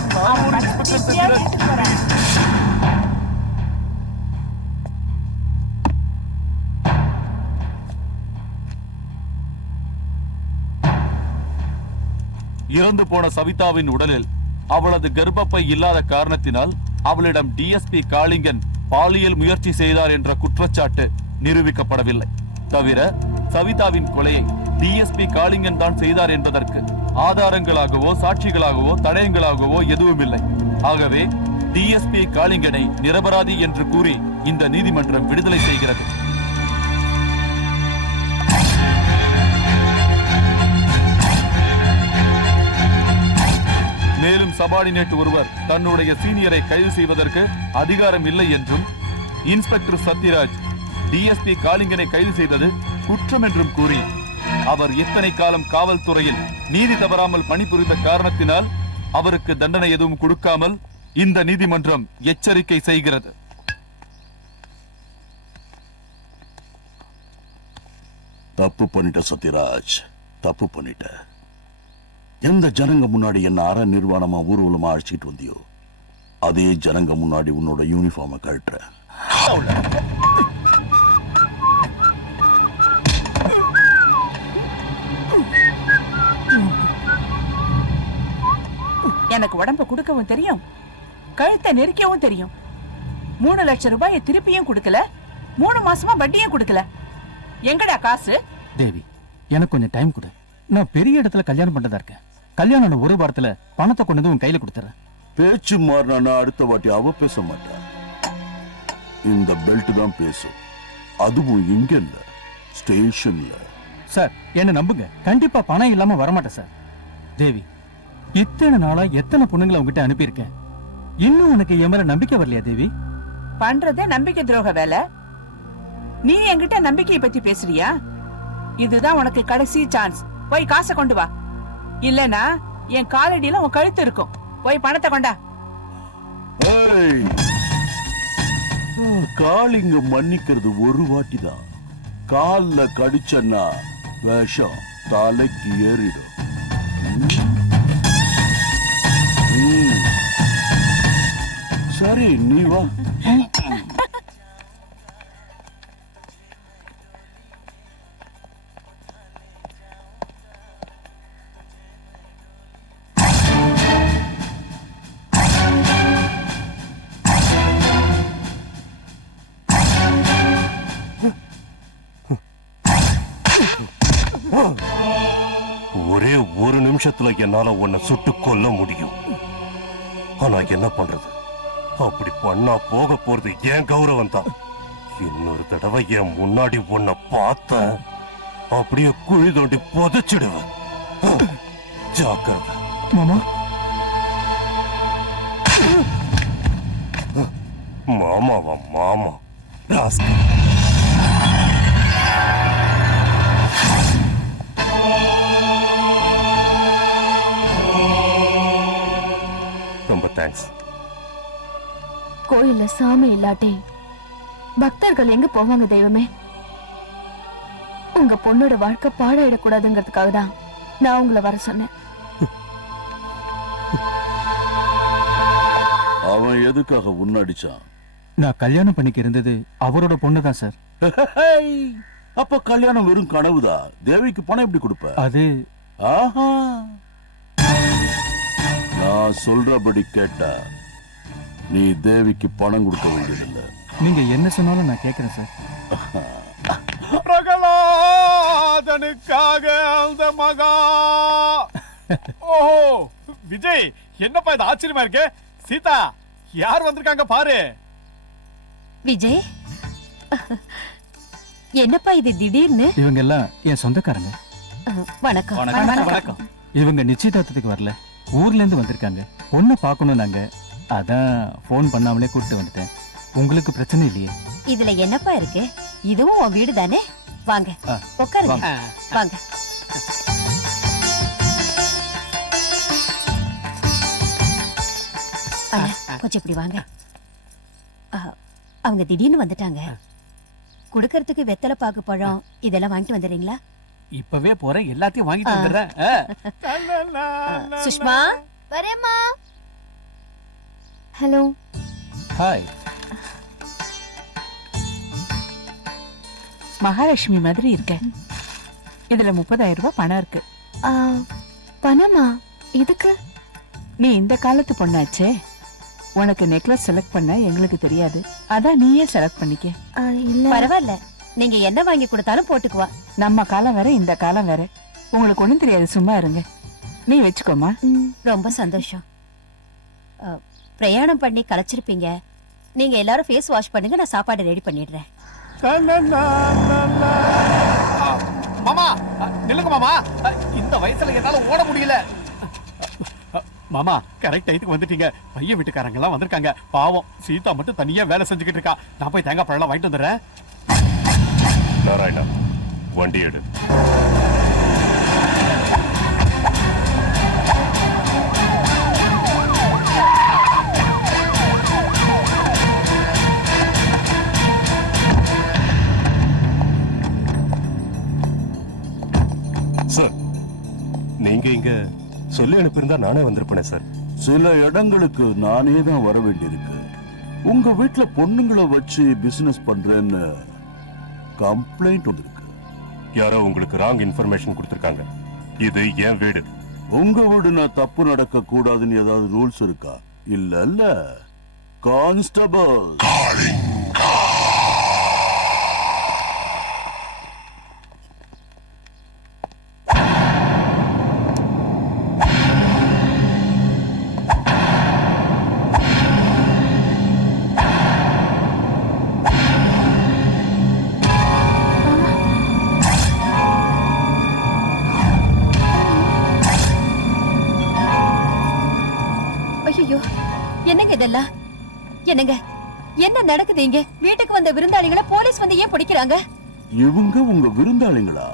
இறந்து போன சவிதாவின் உடலில் அவளது கர்ப்பப்பை இல்லாத காரணத்தினால் அவளிடம் டிஎஸ்பி காளிங்கன் பாலியல் முயற்சி செய்தார் என்ற குற்றச்சாட்டு நிரூபிக்கப்படவில்லை. தவிர சவிதாவின் கொலையை டிஎஸ்பி காளிங்கன் தான் செய்தார் என்பதற்கு ஆதாரங்களாகவோ சாட்சிகளாகவோ தடயங்களாகவோ எதுவும் இல்லை. ஆகவே டிஎஸ்பி காளிங்கனை நிரபராதி என்று கூறி இந்த நீதிமன்றம் விடுதலை செய்கிறது. மேலும் மற்றும் சபார்டினேட் ஒருவர் தன்னுடைய சீனியரை கைது செய்வதற்கு அதிகாரம் இல்லை என்றும் இன்ஸ்பெக்டர் சத்யராஜ் டிஎஸ்பி காளிங்கனை கைது செய்தது குற்றம் என்றும் கூறி அவர் இத்தனை காலம் காவல்துறையில் நீதி தவறாமல் பணிபுரிந்த காரணத்தினால் அவருக்கு தண்டனை எதுவும் கொடுக்காமல் இந்த நீதிமன்றம் எச்சரிக்கை செய்கிறது. தப்பு பண்ணிட்ட சத்யராஜ், தப்பு பண்ணிட்ட. எந்த ஜனங்க முன்னாடி என்ன அற நிர்வாணமா ஊர்வலமா அழைச்சிட்டு வந்தியோ அதே ஜனங்க முன்னாடி உன்னோட யூனிஃபார்மை கழட்டுற. எனக்கு உடம்ப கொடுக்கவும் தெரியும், கழுத்தை நெரிக்கவும் தெரியும். 3 லட்சம் ரூபாயை திருப்பியும் கொடுக்கல, 3 மாசமா வட்டியும் கொடுக்கல. எங்கடா காசு? தேவி, எனக்கு கொஞ்சம் டைம் கொடு. நான் பெரிய இடத்துல கல்யாணம் பண்றதா இருக்கேன். கல்யாணம் ஒரு வாரத்துல பணத்தை கொண்டு வந்து உன் கையில கொடுத்துறேன். பேச்சு மாறினா அடுத்த வாட்டி அவ பேச மாட்டா. இந்த பெல்ட் தான் பேசும். அதுவும் இங்க இல்ல, ஸ்டேஷன்ல. சார், என்ன நம்புங்க, கண்டிப்பா பணம் இல்லாம வரமாட்டேன் சார். தேவி, இத்தனை நாளா எத்தனை பொண்ணுங்களை உங்ககிட்ட அனுப்பியிருக்கேன். இன்னும் உனக்கு என் மேல நம்பிக்கை வரலையா தேவி? பண்றதே நம்பிக்கை துரோக வேலை. நீ என்கிட்ட நம்பிக்கையை பத்தி பேசுறியா? இதுதான் உனக்கு கடைசி சான்ஸ். போய் காசை கொண்டு வா, இல்லனா என் காலடியில உன் கழுத்து இருக்கும். போய் பணத்தை கொண்டா. காளிங்க மன்னிக்கிறது ஒரு வாட்டி தான். கால்ல கடிச்சன்னா விஷம் தலைக்கு ஏறிடும். சரி, நீ வா. ஒரே ஒரு நிமிஷத்துல என்னால உன்னை சுட்டு கொல்ல முடியும். ஆனா என்ன பண்றது? அப்படி பண்ணா போக போறது என் கௌரவம் தான். இன்னொரு தடவை என் முன்னாடி உன்னை பார்த்த அப்படியே குழி தோண்டி புதைச்சிடுவேன். ஜாக்கிரதை. மாமா, மாமாவா? மாமா ராஸ்கல். ரொம்ப தேங்க்ஸ். கோயில்ல சாமி இல்லாட்டி பக்தர்கள் எங்க போவாங்க தெய்வமே? உங்க பொண்ணோட வாழ்க்கை பாழாயிடக்கூடாதுங்கிறதுக்காக தான் நான் உங்களை வர சொன்னேன். அவன் எதுக்காக உன்னடிச்சான்? நான் கல்யாணம் பண்ணிக்க இருந்தது அவரோட பொண்ணு தான் சார். அப்ப கல்யாணம் வெறும் கனவுதான். தேவிக்கு பணம் எப்படி கொடுப்ப? அது ஆஹா, நான் சொல்றபடி கேட்டா நீ தேவிக்கு பணம் கொடுக்க வேண்டியதில்லை. நீங்க என்ன சொன்னாலும் நான் கேட்கிறேன் சார். பிரகலாதனுக்காக அந்த மகா. ஓஹோ விஜய், என்னப்பா இது ஆச்சரியமா இருக்கு. சீதா, யார் வந்திருக்காங்க பாரு. விஜய், என்னப்பா இது திடீர்னு? இவங்க எல்லாம் என் சொந்தக்காரங்க. வணக்கம். வணக்கம். இவங்க நிச்சயதார்த்தத்துக்கு வரல, ஊர்ல இருந்து வந்திருக்காங்க. பொண்ணை பார்க்கணும் நாங்க, அதான் போன் பண்ணாமலே கூப்பிட்டு வந்துட்டேன். உங்களுக்கு பிரச்சனை இல்லையே? இதுல என்னப்பா இருக்கு? இதுவும் உன் வீடு தானே. வாங்க உட்காருங்க. வாங்க. கொஞ்சம் இப்படி வாங்க. அவங்க திடீர்னு வந்துட்டாங்க. குடுக்கறதுக்கு வெத்தலை பாக்கு பழம் இதெல்லாம் வாங்கிட்டு வந்துடுறீங்களா? இப்பவே போறேன், எல்லாத்தையும் வாங்கிட்டு வந்துடுறேன். சுஷ்மா, வரேம்மா. ஹலோ. ஹாய். மகாலட்சுமி மாதிரி இருக்க. இதுல 30,000 ரூபாய் பணம் இருக்கு. பணமா? இதுக்கு? நீ இந்த காலத்து பொண்ணாச்சே, உனக்கு நெக்லஸ் செலக்ட் பண்ண எங்களுக்கு தெரியாது. அதான் நீயே செலக்ட் பண்ணிக்க. இல்ல பரவாயில்ல, நீங்க என்ன வாங்கி கொடுத்தாலும் போட்டுக்குவா. நம்ம காலம் வேற, இந்த காலம் வேற. உங்களுக்கு ஒண்ணும் தெரியாது, சும்மா இருங்க. நீ வச்சுக்கோமா. ரொம்ப சந்தோஷம். பிரயாணம் பண்ணி களைச்சிருப்பீங்க. நீங்க எல்லாரும் ஃபேஸ் வாஷ் பண்ணுங்க, நான் சாப்பாடு ரெடி பண்ணிடுறேன். மாமா நில்லுங்க மாமா, இந்த வயசுல என்னால ஓட முடியல. மாமா கரெக்ட் டைத்துக்கு வந்துட்டீங்க. பையன் வீட்டுக்காரங்க எல்லாம் வந்திருக்காங்க. பாவம் சீதா மட்டும் தனியா வேலை செஞ்சுக்கிட்டு இருக்கா. நான் போய் தேங்காய் பழம் வாங்கிட்டு வந்துடுறேன். நாராயணா, வண்டி எடு. சார், நீங்க இங்க சொல்லி அனுப்பியிருந்தா நானே வந்திருப்பேனே சார். சில இடங்களுக்கு நானே தான் வர வேண்டியிருக்கு. உங்க வீட்டுல பொண்ணுங்களை வச்சு பிசினஸ் பண்றேன்னு கம்ப்ளைண்ட் வந்திருக்கு. யாரோ உங்களுக்கு ராங் இன்ஃபர்மேஷன் கொடுத்திருக்காங்க. இது என் வீடு. உங்க வீடுனா தப்பு நடக்க கூடாதுன்னு ஏதாவது ரூல்ஸ் இருக்கா? இல்ல கான்ஸ்டபிள். ஐயோ, என்னங்க இதெல்லாம்? என்னங்க என்ன நடக்குது இங்க? வீட்டுக்கு வந்த விருந்தாளிகளை போலீஸ் வந்து ஏன் பிடிக்கிறாங்க? இவங்க உங்க விருந்தாளிங்களா?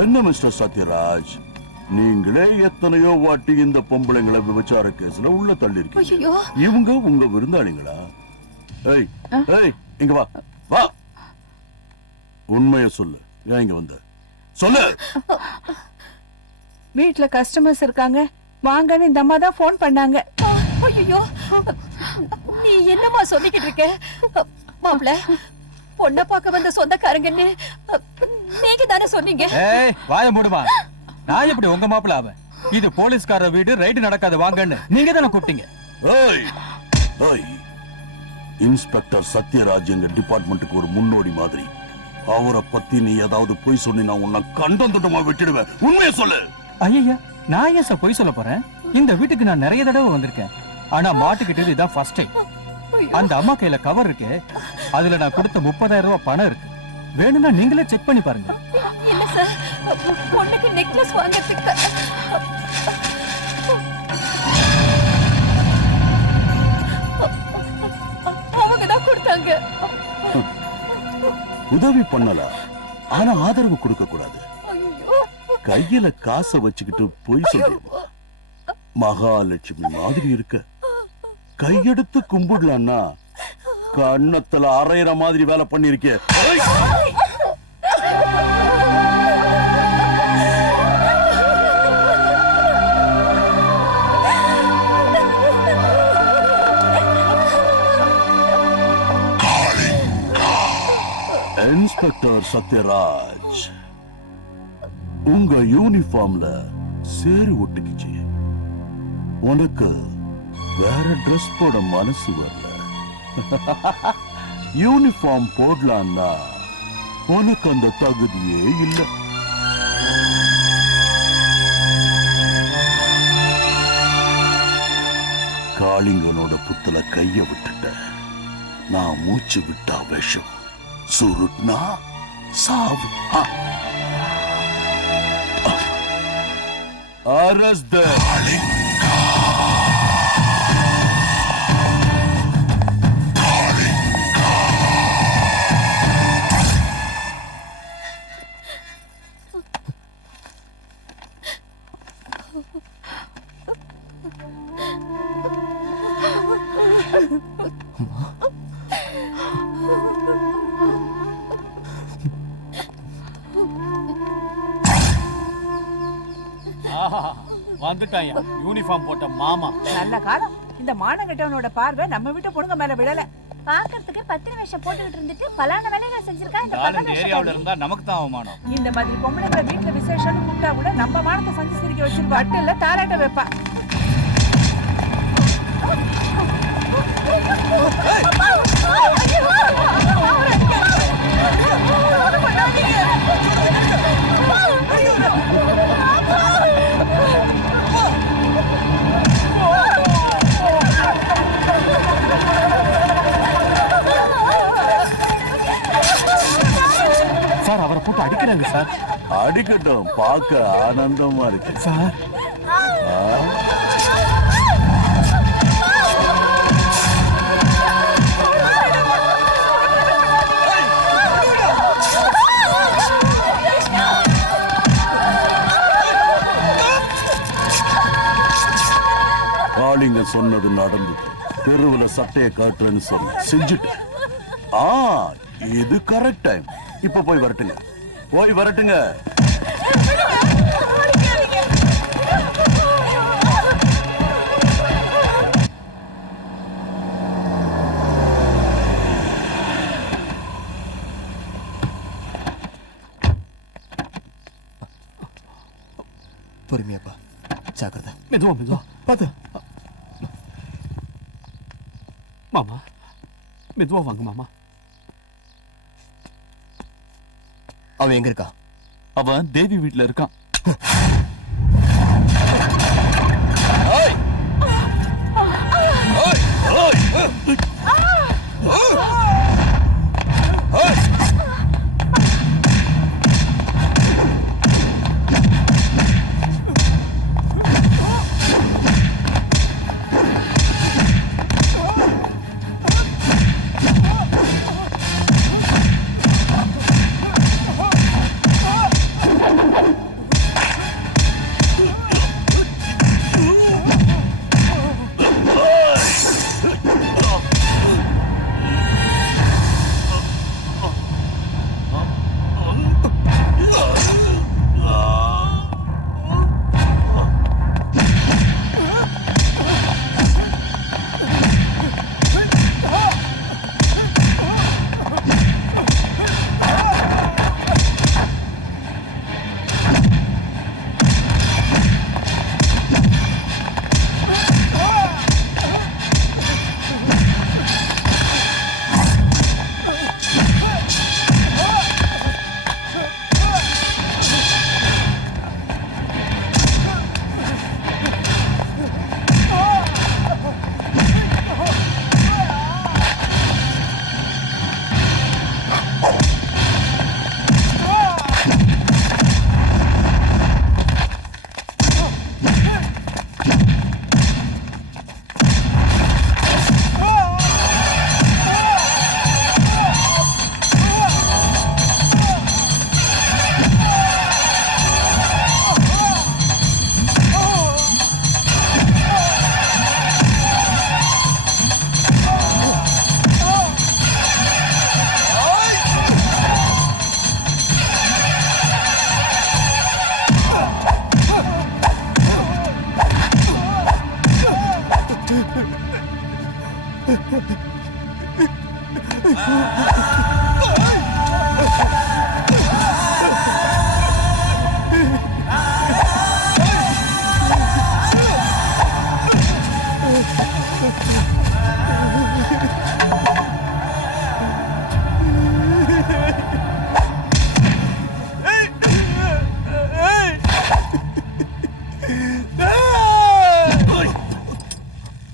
என்ன மிஸ்டர் சத்யராஜ், நீங்களே எத்தனையோ வாட்டி இந்த பொம்பளைங்களை விபச்சார கேஸ்ல உள்ள தள்ளி இருக்கீங்க. இவங்க உங்க விருந்தாளிங்களா? ஏய் ஏய், இங்க வா வா, உண்மையை சொல்லு. ஏன் இங்க வந்த? சொல்லு. வீட்டுல கஸ்டமர்ஸ் இருக்காங்க, வாங்கன்னு இந்த அம்மா தான் போன் பண்ணாங்க. ஐயோ, நீ என்னமா சொல்லிக்கிட்டு இருக்க? மாப்ள, பொண்ண பார்க்க வந்த சொந்தக்காரங்கன்னு நீங்க தானே சொன்னீங்க. ஏய், வாயை மூடுமா. நான் எப்படி உங்க மாப்பிள ஆவேன்? இது போலீஸ்கார வீடு, ரைடு நடக்காது வாங்கன்னு நீங்க தானே கூப்பிட்டீங்க. ஏய் ஏய், இன்ஸ்பெக்டர் சத்யராஜ் எங்க டிபார்ட்மெண்ட்டுக்கு ஒரு முன்னோடி மாதிரி. அவரை பத்தி நீ ஏதாவது பொய் சொன்னா உன்னை கண்டந்துட்டமா விட்டுடுவேன். உண்மையை சொல்லு. ஐயா, நான் ஏன் சார் பொய் சொல்ல போறேன்? இந்த வீட்டுக்கு நான் நிறைய தடவை வந்திருக்கேன். ஆனா மாட்டுக்கிட்டது இதான் ஃபர்ஸ்ட் டைம். அந்த அம்மா கையில கவர் இருக்கு, அதுல நான் கொடுத்த 30,000 ரூபாய் பணம் இருக்கு. வேணும்னா நீங்களே செக் பண்ணி பாருங்க. இல்ல சார், பொண்ணுக்கு நெக்லஸ் வாங்கறதுக்கு அவங்க தான் கொடுத்தாங்க. உதவி பண்ணலாம், ஆனா ஆதரவு கொடுக்க கூடாது. கையில காசை வச்சுக்கிட்டு பொய் சொல்லுவா. மகாலட்சுமி மாதிரி இருக்க. கையெடுத்து கும்பிடலான்னா கண்ணத்துல அரையிற மாதிரி வேலை பண்ணிருக்கே. இன்ஸ்பெக்டர் சத்யராஜ், உங்க யூனிஃபார்ம்ல சேரு ஒட்டுக்குச்சு. உனக்கு வேற ட்ரெஸ் போட மனசு வரல. யூனிஃபார்ம் போடலான்னா உனக்கு அந்த தகுதியே இல்லை. காளிங்கனோட புத்துல கைய விட்டுட்ட. நான் மூச்சு விட்டா விஷம், சுருட்னா சாவு. Arrest them. வந்துட்டாயா யூனிஃபார்ம் போட்ட மாமா. நல்ல காலம். இந்த மானங்கட்டவனோட பார்வை நம்ம வீட்டு பொண்ணுங்க மேல விழல. பாக்கிறதுக்கு பத்திர வேஷம் போட்டுக்கிட்டு இருந்துட்டு பலான வேலைகளை செஞ்சிருக்கா. இந்த ஏரியாவுல இருந்தா நமக்கு தான் அவமானம். இந்த மாதிரி பொம்பளைங்களை வீட்டுல விசேஷம்னு கூப்பிட்டா கூட நம்ம மானத்தை சந்தி சிரிக்க வச்சிருப்பா. அட்டில்ல தாராட்ட வைப்பா. சார், அவரை போட்டு அடிக்கிறாங்க சார். அடிக்கட்டும், பார்க்க ஆனந்தமா இருக்கு சார். காளிங்க சொன்னது நடந்தது. தெருவுல சட்டையை காட்டுறேன்னு சொன்ன செஞ்சுட்டேன். இது கரெக்ட் டைம். இப்ப போய் வரட்டுங்க, போய் வரட்டுங்க. பொறுமையாப்பா, ஜாக்கிரதை. மெதுவா மெதுவா பாத்து. மாமா, மெதுவா வாங்க மாமா. அவன் எங்க இருக்கா? அவன் தேவி வீட்டுல இருக்கான்.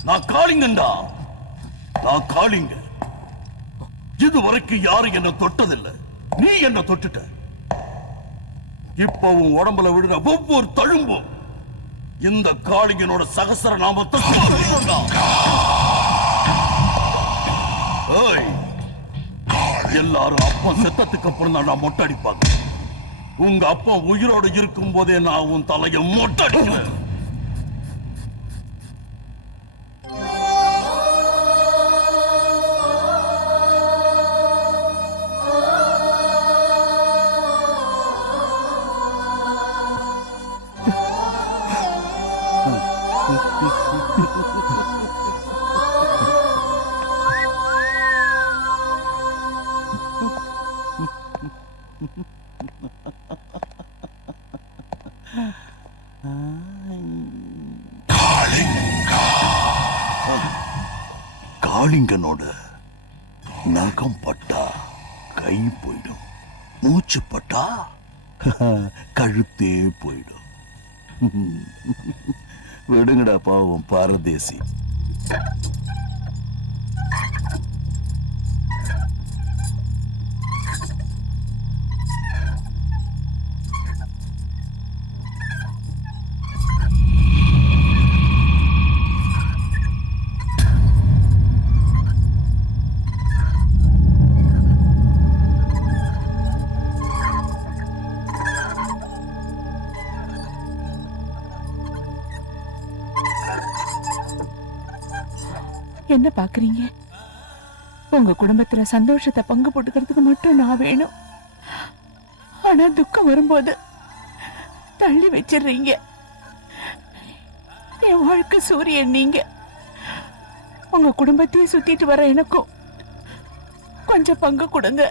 நான் காளிங்கண்டா, நான் காளிங்க. இதுவரைக்கும் யாரும் என்ன தொட்டதில்லை. நீ என்ன தொட்டுட்ட. இப்ப உன் உடம்புல விடுற ஒவ்வொரு தழும்பும் இந்த காளிங்கனோட சகசர நாமத்தை சொல்லுடா. ஏய், எல்லாரும் அப்பா செத்ததுக்கு அப்புறம் தான் நான் மொட்டை அடிப்பாங்க. உங்க அப்பா உயிரோடு இருக்கும் போதே நான் உன் தலையை மொட்டை அடிக்கிறேன். காளிங்கனோட நகம் பட்டா கை போயிடும், மூச்சு பட்டா கழுத்தே போயிடும். விடுங்கடா பாவம் பாரதேசி. என்ன பாக்குறீங்க? உங்க குடும்பத்துல சந்தோஷத்தை பங்கு போட்டுக்கிறதுக்கு மட்டும் நான் வேணும். ஆனா துக்கம் வரும்போது தள்ளி வச்சிடுறீங்க. என் வாழ்க்கை சூரியன் நீங்க. உங்க குடும்பத்தையே சுத்திட்டு வர எனக்கும் கொஞ்சம் பங்கு கொடுங்க.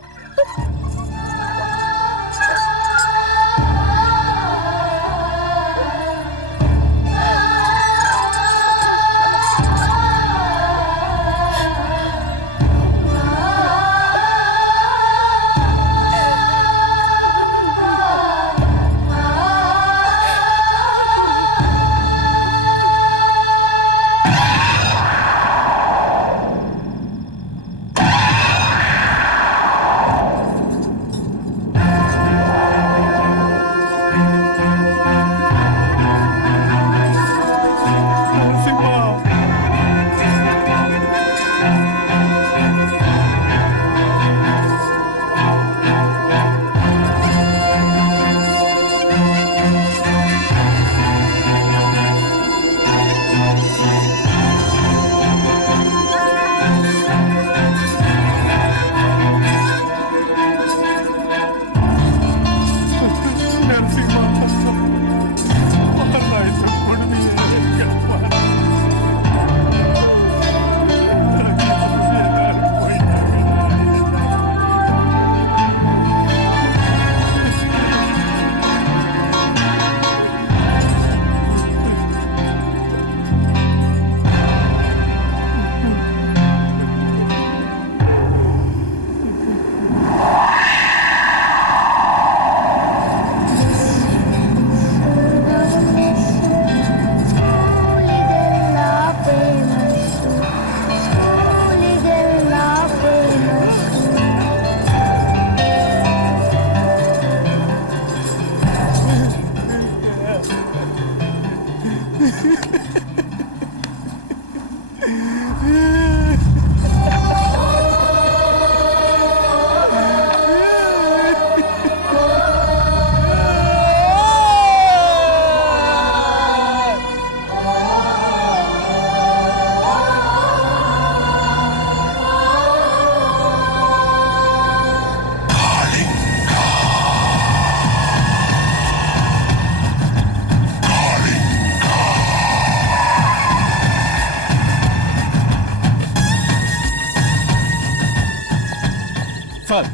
சார்,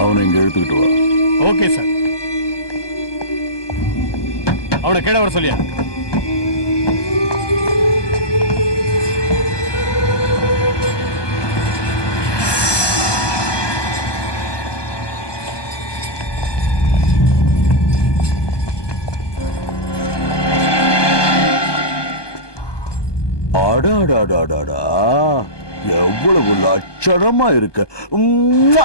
அவனை இங்க எடுத்துக்கிட்டு வா. Okay sir. அவனை கீழே வர சொல்லியா? அடாடாடாடாடா, எவ்வளவு லட்சணமா இருக்க. உம்மா.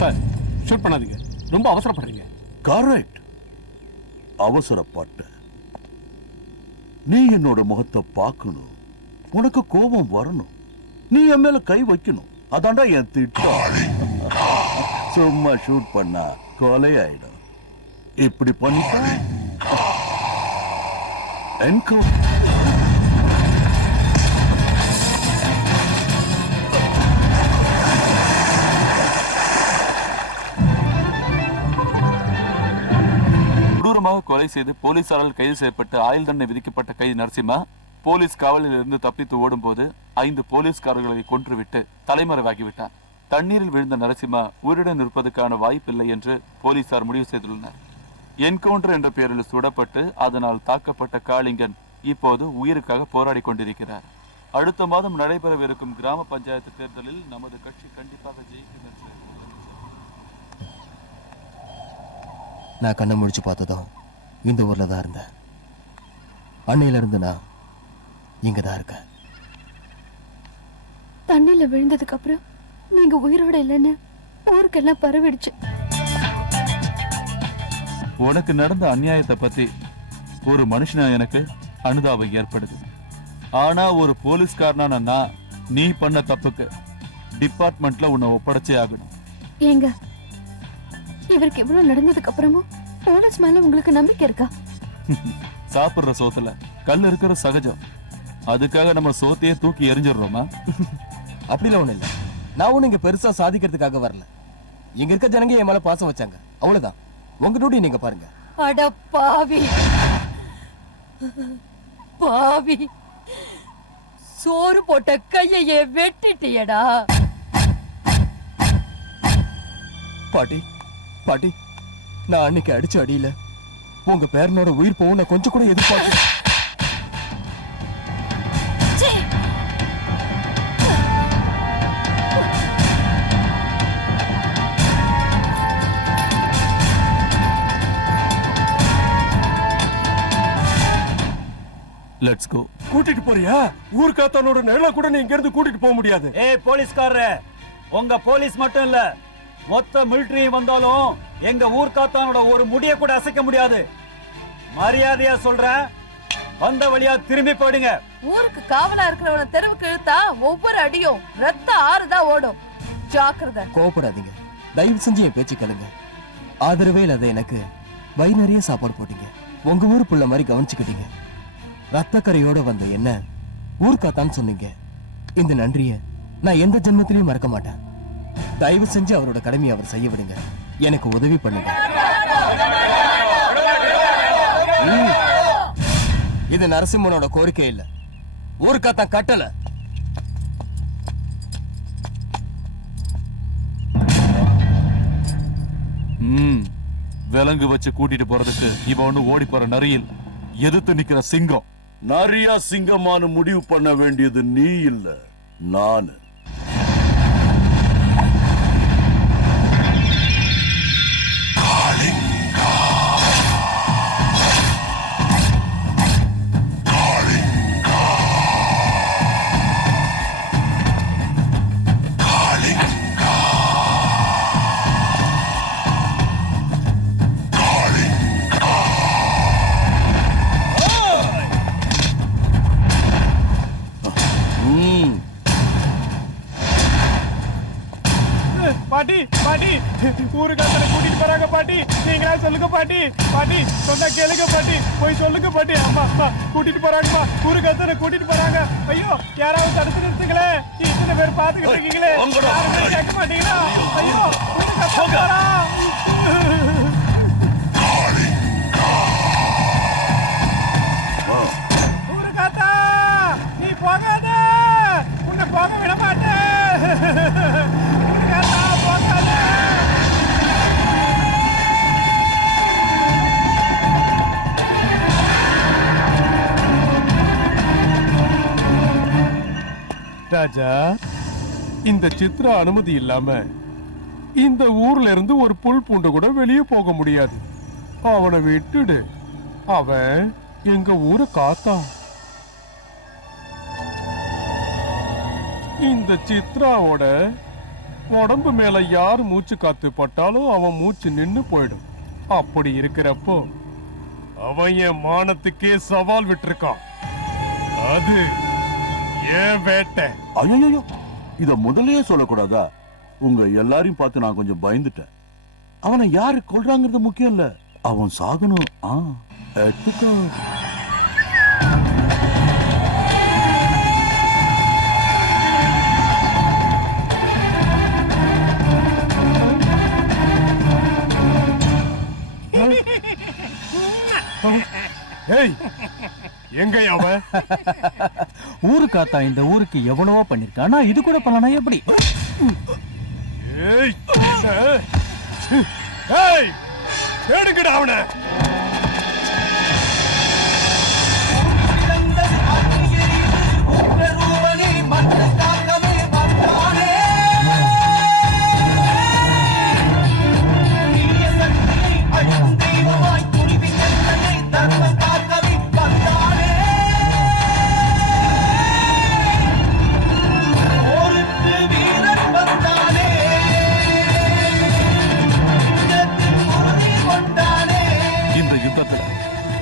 சார், ஷூட் பண்ணாதீங்க, ரொம்ப அவசரப்படுறீங்க. கரெக்ட், அவசரப்பட்ட. நீ என்னோட முகத்தை பார்க்கணும், உனக்கு கோபம் வரணும், நீ என் மேல கை வைக்கணும். அதான்டா என் திட்டம். சும்மா ஷூட் பண்ணா கொலை ஆயிடும். இப்படி பண்ணிட்டா கொடூரமாக கொலை செய்து போலீசாரால் கைது செய்யப்பட்டு ஆயுள் தண்டனை விதிக்கப்பட்ட கைதி நரசிம்மா போலீஸ் காவலில் இருந்து தப்பித்து ஓடும்போது 5 போலீஸ்காரர்களை கொன்றுவிட்டு தலைமறைவாகிவிட்டார். தண்ணீரில் விழுந்த நரசிம்மா உயிருடன் இருப்பதற்கான வாய்ப்பில்லை என்று போலீசார் முடிவு செய்துள்ளனர். என்கவுண்டர் என்ற பெயரில் சுடப்பட்டு அதனால் தாக்கப்பட்ட காளிங்கன் இப்போது உயிருக்காக போராடி கொண்டிருக்கிறார். அடுத்த மாதம் நடைபெறவிருக்கும் கிராம பஞ்சாயத்து தேர்தலில் நமது கட்சி கண்டிப்பாக ஜெயிக்கும் என்று நான் கண்ணை முடிச்சு பார்த்ததும் இந்த ஊர்ல தான் இருந்தேன். அன்னையில இருந்து நான் இங்க தான் இருக்கேன். தண்ணியில விழுந்ததுக்கு அப்புறம் நீங்க உயிரோட இல்லைன்னு ஊருக்கெல்லாம் பரவிடுச்சு. உனக்கு நடந்த அநியாயத்தை பத்தி ஒரு மனுஷனா எனக்கு அனுதாபம் ஏற்படுது. ஆனா ஒரு போலீஸ்காரனான நான் நீ பண்ண தப்புக்கு டிபார்ட்மெண்ட்ல உன்னை ஒப்படைச்சே ஆகணும். ஏங்க இவருக்கு இவ்வளவு நடந்ததுக்கு அப்புறமும் போலீஸ் மேல உங்களுக்கு நம்பிக்கை இருக்கா? சாப்பிடுற சோத்துல கல் இருக்கிற சகஜம். அதுக்காக நம்ம சோத்தையே தூக்கி எரிஞ்சிடறோமா? அப்படிலாம் ஒண்ணு இல்ல. நான் ஒண்ணு இங்க பெருசா சாதிக்கிறதுக்காக வரல. இங்க இருக்க ஜனங்க என் மேல பாசம் வச்சாங்க, அவ்வளவுதான். உங்க டியூட்டி நீங்க பாருங்க. அட பாவி பாவி, சோறு போட்ட கையை வெட்டிட்டியடா. பாட்டி பாட்டி, நான் அன்னைக்கு அடிச்ச அடியில உங்க பேரனோட உயிர் போகும் நான் கொஞ்சம் கூட எதிர்பார்க்கல. Let's go. கூட்டிட்டு போறியா? ஊர் காத்தானோட நிழல கூட நீ இங்க இருந்து கூட்டிட்டு போக முடியாது. ஏய் போலீஸ்காரரே, உங்க போலீஸ் மட்டும் இல்ல, மொத்த மிலிட்டரி வந்தாலும் எங்க ஊர் காத்தானோட ஒரு முடிய கூட அசைக்க முடியாது. மரியாதையா சொல்றேன், வந்த வழியா திரும்பி போயிடுங்க. ஊருக்கு காவலா இருக்கிறவன தெருவுக்கு இழுத்தா ஒவ்வொரு அடியும் ரத்த ஆறுதான் ஓடும். ஜாக்கிரதை. கோவப்படாதீங்க, தயவு செஞ்சு என் பேச்சு கேளுங்க. ஆதரவே இல்லாத எனக்கு வயிறு நிறைய சாப்பாடு போட்டீங்க, உங்க ஊர் புள்ள மாதிரி கவனிச்சுக்கிட்டீங்க. ரத்தக்கரையோட வந்த என்ன ஊர்க்காத்தான்னு சொன்னீங்க. இந்த நன்றிய நான் எந்த ஜென்மத்திலையும் மறக்க மாட்டேன். தயவு செஞ்சு அவரோட கடமையை அவர் செய்ய விடுங்க, எனக்கு உதவி பண்ணுங்க. இது நரசிம்மனோட கோரிக்கை இல்ல, ஊர்க்காத்தான் கட்டல. விலங்கு வச்சு கூட்டிட்டு போறதுக்கு இவ ஒண்ணு ஓடி போற நரியில் எதிர்த்து நிக்கிற சிங்கம். நிறைய சிங்கமான முடிவு பண்ண வேண்டியது நீ இல்ல, நானு. பாட்டி பாட்டி, ஊருக்கு அத்தனை கூட்டிட்டு போறாங்க பாட்டி, நீங்களா சொல்லுங்க பாட்டி. பாட்டி சொன்னா கேளுங்க பாட்டி, போய் சொல்லுங்க பாட்டி. அம்மா அம்மா கூட்டிட்டு போறாங்கம்மா, ஊருக்கு அத்தனை கூட்டிட்டு போறாங்க. ஐயோ யாராவது தடுத்து நிறுத்துங்களே, இத்தனை பேர் பாத்துக்கிட்டு இருக்கீங்களே, யாருமே கேட்க மாட்டீங்களா? ஐயோ ஊருக்கு அத்தனை போறா. ஊருக்கு அத்தா, நீ போகாத, உன்னை போக விட மாட்டேன். ராஜா, இந்த சித்ரா அனுமதி இல்லாம இந்த ஊர்ல இருந்து ஒரு புல் பூண்டு கூட வெளியே போக முடியாது. அவனை விட்டுடு, அவன் எங்க ஊரை காத்தான். இந்த சித்ராவோட உடம்பு மேல யார் மூச்சு காத்து பட்டாலும் அவன் மூச்சு நின்னு போயிடும். அப்படி இருக்கிறப்போ அவன் என் மானத்துக்கே சவால் விட்டுருக்கான். அது ஏன் வேட்டை. ஐயோ, இத முதல்லயே சொல்லக்கூடாதா? உங்க எல்லாரையும் பார்த்து நான் கொஞ்சம் பயந்துட்டேன். அவனை யாரு கொல்றாங்கிறது முக்கியம் இல்ல, அவன் சாகணும். எடுத்துக்கோ. எங்க அவன்? ஊரு காத்தா இந்த ஊருக்கு எவ்வளவோ பண்ணிருக்கான், இது கூட பண்ணனா எப்படி? எடுங்கடா அவனை.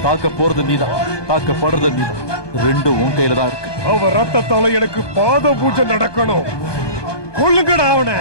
பார்க்க போறது நீதான், பார்க்கப்படுறது நீதான். ரெண்டும் உன் கையில தான் இருக்கு. அவன் ரத்தத்தால எனக்கு பாத பூஜை நடக்கணும். கொல்லுங்கடா அவனை.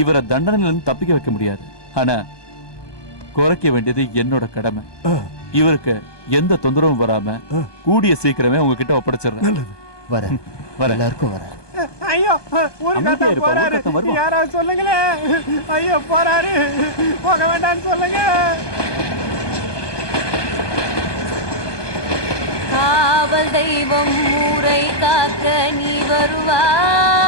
இவரை தண்டனையிலிருந்து தப்பிக்க வைக்க முடியாது. ஆனா குறைக்க வேண்டியது என்னோட கடமை. இவருக்கு எந்த தொந்தரவும் வராம கூடிய சீக்கிரமே உங்ககிட்ட ஒப்படைச்சிடுறேன். வர வர எல்லாருக்கும் வர. ஐயோ போறாரு, யாராவது சொல்லுங்களேன். ஐயோ போறாரு, போக வேண்டாம்னு சொல்லுங்க. காவல் தெய்வம் ஊரை காக்க நீ வருவாய்.